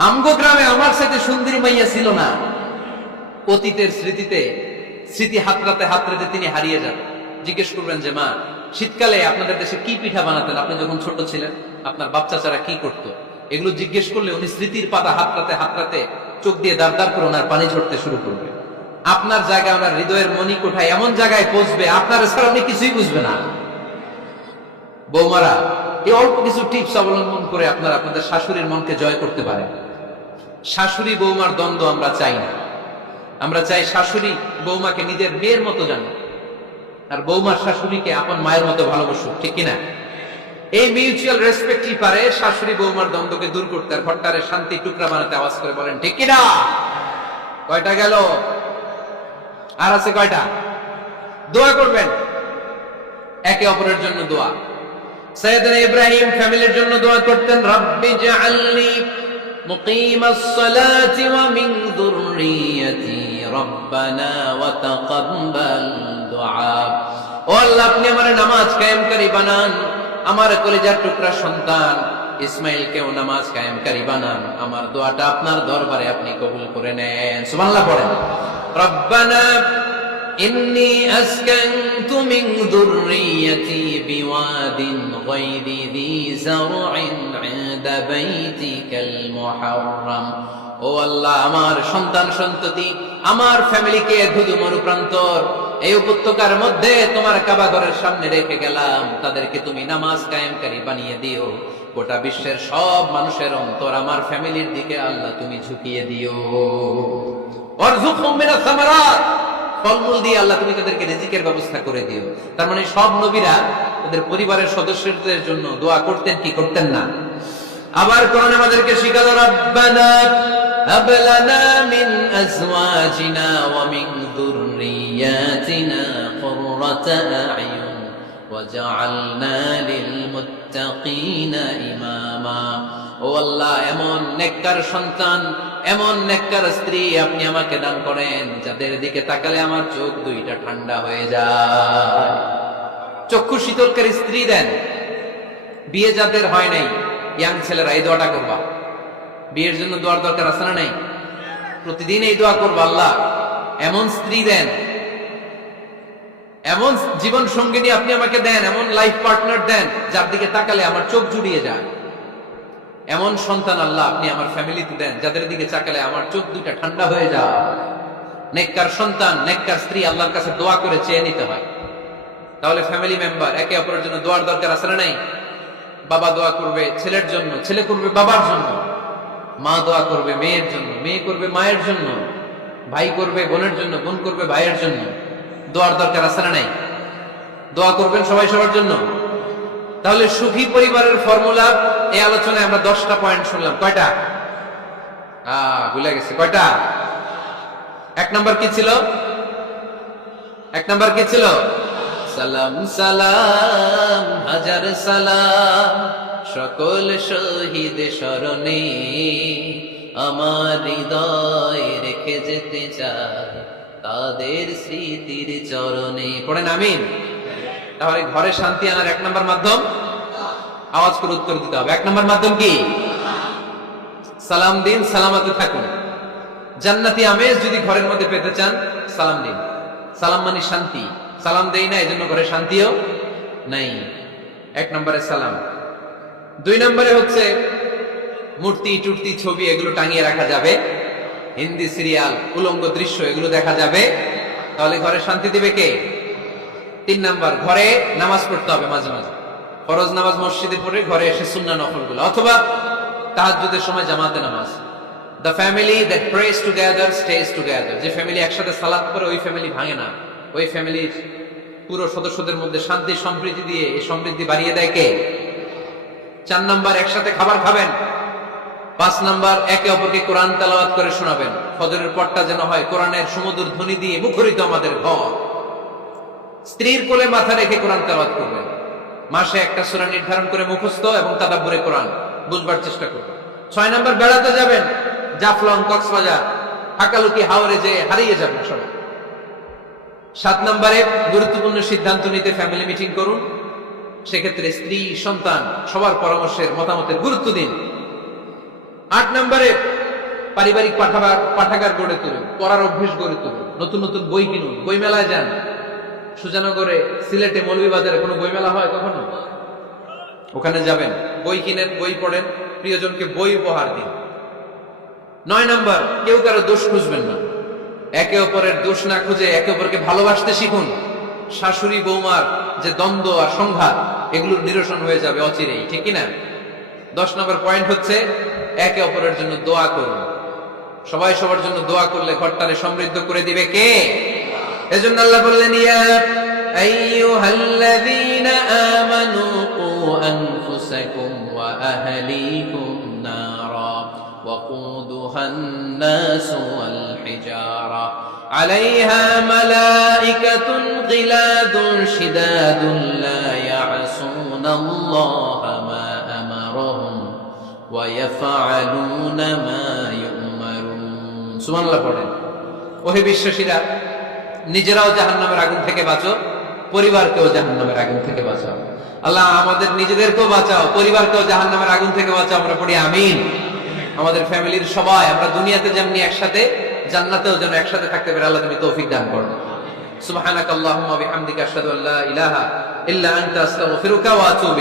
আমগো গ্রামে আমার সাথে সুন্দরী মাইয়া ছিল না। অতীতের স্মৃতিতে, স্মৃতি হাতড়াতে হাতড়াতে তিনি হারিয়ে যান। জিজ্ঞেস করবেন যে, মা শীতকালে আপনাদের দেশে কি পিঠা বানাতেন আপনি যখন ছোট ছিলেন? আপনার বাপ চাচারা কি করতো? এগুলো জিজ্ঞেস করলে উনি স্মৃতির পাতা হাতড়াতে হাতড়াতে চোখ দিয়ে দাঁড় দাঁড় করে ওনার পানি ঝরতে শুরু করবে। আপনার জায়গায়, ওনার হৃদয়ের মনি কোঠায় এমন জায়গায় পৌঁছবে, আপনার ছাড়া আপনি কিছুই বুঝবে না। বৌমারা, এই অল্প কিছু টিপস অবলম্বন করে আপনারা আপনাদের শাশুড়ির মনকে জয় করতে পারেন। শাশুড়ি বৌমার দ্বন্দ্ব আমরা চাই না। আমরা চাই শাশুড়ি বৌমাকে নিজের মেয়ের মতো জানো, আর বৌমার শাশুড়িকে আপন মায়ের মতো ভালোবাসুক, ঠিক কিনা? এই মিউচুয়াল রেসপেক্টই পারে শাশুড়ি বৌমার দ্বন্দ্বকে দূর করতে, আর ঘরটারে শান্তি টুকরা বানাতে। আওয়াজ করে বলেন, ঠিক কিনা? কয়টা গেল? আর আছে কয়টা? দোয়া করবেন একে অপরের জন্য। দোয়া, সাইয়েদনা ইব্রাহিম ফ্যামিলির জন্য দোয়া করতেন, রাব্বি জাআলনি মুকিমাস সালাতি ওয়া মিন যুররিয়াতি রাব্বানা ওয়া তাকাব্বাল দুআ। ও আল্লাহ, আপনি আমারে নামাজ কায়েমকারী বানান, আমার কলিজার টুকরা সন্তান ইসমাইলকেও নামাজ কায়েমকারী বানান। আমার দোয়াটা আপনার দরবারে আপনি কবুল করে নেন। সুবহানাল্লাহ পড়েন। রব্বানা ইন্নী আসকানতু মিন যুররিয়াতি বিওয়াদিন গায়রি যী যার'ইন ইনদা বাইতিকাল মুহাররাম। ও আল্লাহ, আমার সন্তান সন্ততি, আমার ফ্যামিলিকে ধুধু মরুপ্রান্তর এই উপত্যকার মধ্যে তোমার কাবা ঘরের সামনে রেখে গেলাম, তাদেরকে তুমি নামাজ কায়েমকারী বানিয়ে দিও। গোটা বিশ্বের সব মানুষের অন্তর আমার ফ্যামিলির দিকে আল্লাহ তুমি ঝুঁকিয়ে দিও। ওয়ারযুকহুম মিনাস সামারাত, ফলমূল দিয়ে আল্লাহ তুমি তাদেরকে রিজিকের ব্যবস্থা করে দিও। তার মানে সব নবীরা তাদের পরিবারের সদস্যদের জন্য দোয়া করতেন কি করতেন না? আবার কোরআন আমাদেরকে শিখালো, রব্বানা হাব লানা মিন আজওয়াজিনা ওয়া মিন যুররিয়াতিনা কুররাতা আ'য়ুন ওয়াজআলনা লিল মুত্তাকিনা ইমামা। ও আল্লাহ, এমন নেককার সন্তান, এমন নেককার স্ত্রী আপনি আমাকে দান করেন, যাদের দিকে তাকালে আমার চোখ দুইটা ঠান্ডা হয়ে যায়। চক্ষু শীতলকারী স্ত্রী দেন। বিয়ে যাদের হয় নাই, ইয়াং ছেলেরা এই দোয়াটা করবা। বিয়ের জন্য দোয়ার দরকার আছে না নাই? প্রতিদিন এই দোয়া করবা, আল্লাহ এমন স্ত্রী দেন, এমন জীবন সঙ্গিনী আপনি আমাকে দেন, এমন লাইফ পার্টনার দেন যার দিকে তাকালে আমার চোখ জুড়িয়ে যায়। এমন সন্তান আল্লাহ আপনি আমার ফ্যামিলিতে দেন, যাদের দিকে তাকালে আমার চোখ দুইটা ঠান্ডা হয়ে যায়। নেককার সন্তান, নেককার স্ত্রী আল্লাহর কাছে দোয়া করে চেয়ে নিতে হয়। তাহলে ফ্যামিলি মেম্বার একে অপরের জন্য দোয়ার দরকার আছে না নাই? বাবা দোয়া করবে ছেলের জন্য, ছেলে করবে বাবার জন্য, মা দোয়া করবে মেয়ের জন্য, মেয়ে করবে মায়ের জন্য, ভাই করবে বোনের জন্য, বোন করবে ভাইয়ের জন্য। দোয়ার দরকার আছে না নাই? দোয়া করবেন সবাই সবার জন্য। তাহলে সুখী পরিবারের ফর্মুলা এই আলোচনায় আমরা 10টা পয়েন্ট শুনলাম। কয়টা? ভুলে গেছে। কয়টা? 1 নাম্বার কি ছিল? 1 নাম্বার কি ছিল? সালাম সালাম হাজার সালাম সকল শহীদ স্মরণে, আমার হৃদয় রেখে যেতে চাই তাদের স্মৃতির চরণে। পড়েন আমিন। তাহলে ঘরে শান্তি আনার 1 নাম্বার মাধ্যম, আওয়াজ করে উত্তর দিতে হবে। 1 নাম্বার মাধ্যম কি? সালাম দিন, সালামতে থাকুন। জান্নাতি আমেজ যদি ঘরের মধ্যে পেতে চান, সালাম দিন। সালাম মানে শান্তি। সালাম দেই না, এজন্য ঘরে শান্তিও নাই। 1 নম্বরে সালাম। 2 নম্বরে হচ্ছে মূর্তি টুর্তি ছবি এগুলো টাঙিয়ে রাখা যাবে, হিন্দি সিরিয়াল উলঙ্গ দৃশ্য এগুলো দেখা যাবে, তাহলে ঘরে শান্তি দিবে কে? 3 নাম্বার, ঘরে নামাজ পড়তে হবে মাঝে মাঝে। ফরজ নামাজ মসজিদে পড়ে ঘরে এসে সুন্নাহ নফলগুলো, অথবা তাহাজ্জুদের সময় জামাতে নামাজ। The family that prays together stays together. যে ফ্যামিলি একসাথে সালাত পড়ে ওই ফ্যামিলি ভাঙে না। ওই ফ্যামিলির পুরো সদস্যদের মধ্যে শান্তি সম্প্রীতি দিয়ে এই সমৃদ্ধি বাড়িয়ে দেয় কে? 4 নাম্বার, একসাথে খাবার খাবেন। 5 নাম্বার, একে অপরকে কোরআন তেলাওয়াত করে শোনাবেন। ফজরের পরটা যেন হয় কোরআনের সুমধুর ধ্বনি দিয়ে মুখরিত আমাদের ঘর। স্ত্রীর কোলে মাথা রেখে কোরআন তেলাওয়াত করবেন। মাসে একটা সূরা নির্ধারণ করে মুখস্থ এবং তাদাব্বুরে কোরআন বুঝবার চেষ্টা করবেন। 6 নাম্বার, বেড়াতে যাবেন। জাফলং, কক্সবাজার, হাকালুকি, হাওরে যে হারিয়ে যাবেন সবাই। 7 নম্বরে গুরুত্বপূর্ণ সিদ্ধান্ত নিতে ফ্যামিলি মিটিং করুন। সেক্ষেত্রে স্ত্রী সন্তান সবার পরামর্শের মতামতের গুরুত্ব দিন। 8 নম্বরে পারিবারিক পাঠাগার গড়ে তুলুন, পড়ার অভ্যেস গড়ে তুলুন, নতুন নতুন বই কিনুন, বই মেলায় যান। সুজানগরে, সিলেটে, মৌলভীবাজারে কোনো বই মেলা হয় কখনো? ওখানে যাবেন, বই কিনেন, বই পড়েন, প্রিয়জনকে বই উপহার দিন। 9 নম্বর, কেউ কারো দোষ খুঁজবেন না। একে অপরের দোষ না খুঁজে একে অপরকে ভালোবাসতে শিখুন। শাশুড়ি বৌমার যে দ্বন্দ্ব আর সংঘাত এগুলোর নিরসন হয়ে যাবে অচিরেই, ঠিক কিনা? 10 নম্বর পয়েন্ট হচ্ছে একে অপরের জন্য দোয়া করুন। সবাই সবার জন্য দোয়া করলে ঘরটারে সমৃদ্ধ করে দিবে কে? এজন্য আল্লাহ বললেন, ইয়া আইয়ুহাল্লাযীনা আমানু কু আনফুসাকুম ওয়া আহলিকুম নারা وقودها الناس والحجارة عليها ملائكة غلاظ شداد لا يعصون الله ما أمرهم ويفعلون ما يؤمرون। সুবহান আল্লাহ পড়েন। ওহে বিশ্বাসীরা, নিজেরাও জাহান্নামের আগুন থেকে বাঁচো, পরিবারকেও জাহান্নামের আগুন থেকে বাঁচাও। আল্লাহ আমাদের নিজেদেরকেও বাঁচাও, পরিবারকেও জাহান্নামের আগুন থেকে বাঁচাও। আমরা পড়ি আমিন। আমাদের ফ্যামিলির সবাই আমরা দুনিয়াতে যেমনি একসাথে, জান্নাতেও যেন একসাথে থাকতে পারি। আল্লাহ তুমি তৌফিক দান করো। সুবহানাকাল্লাহুম্মা বিহামদিকা আশহাদু আল্লা ইলাহা ইল্লা আনতা আস্তাগফিরুকা ওয়া আতুবু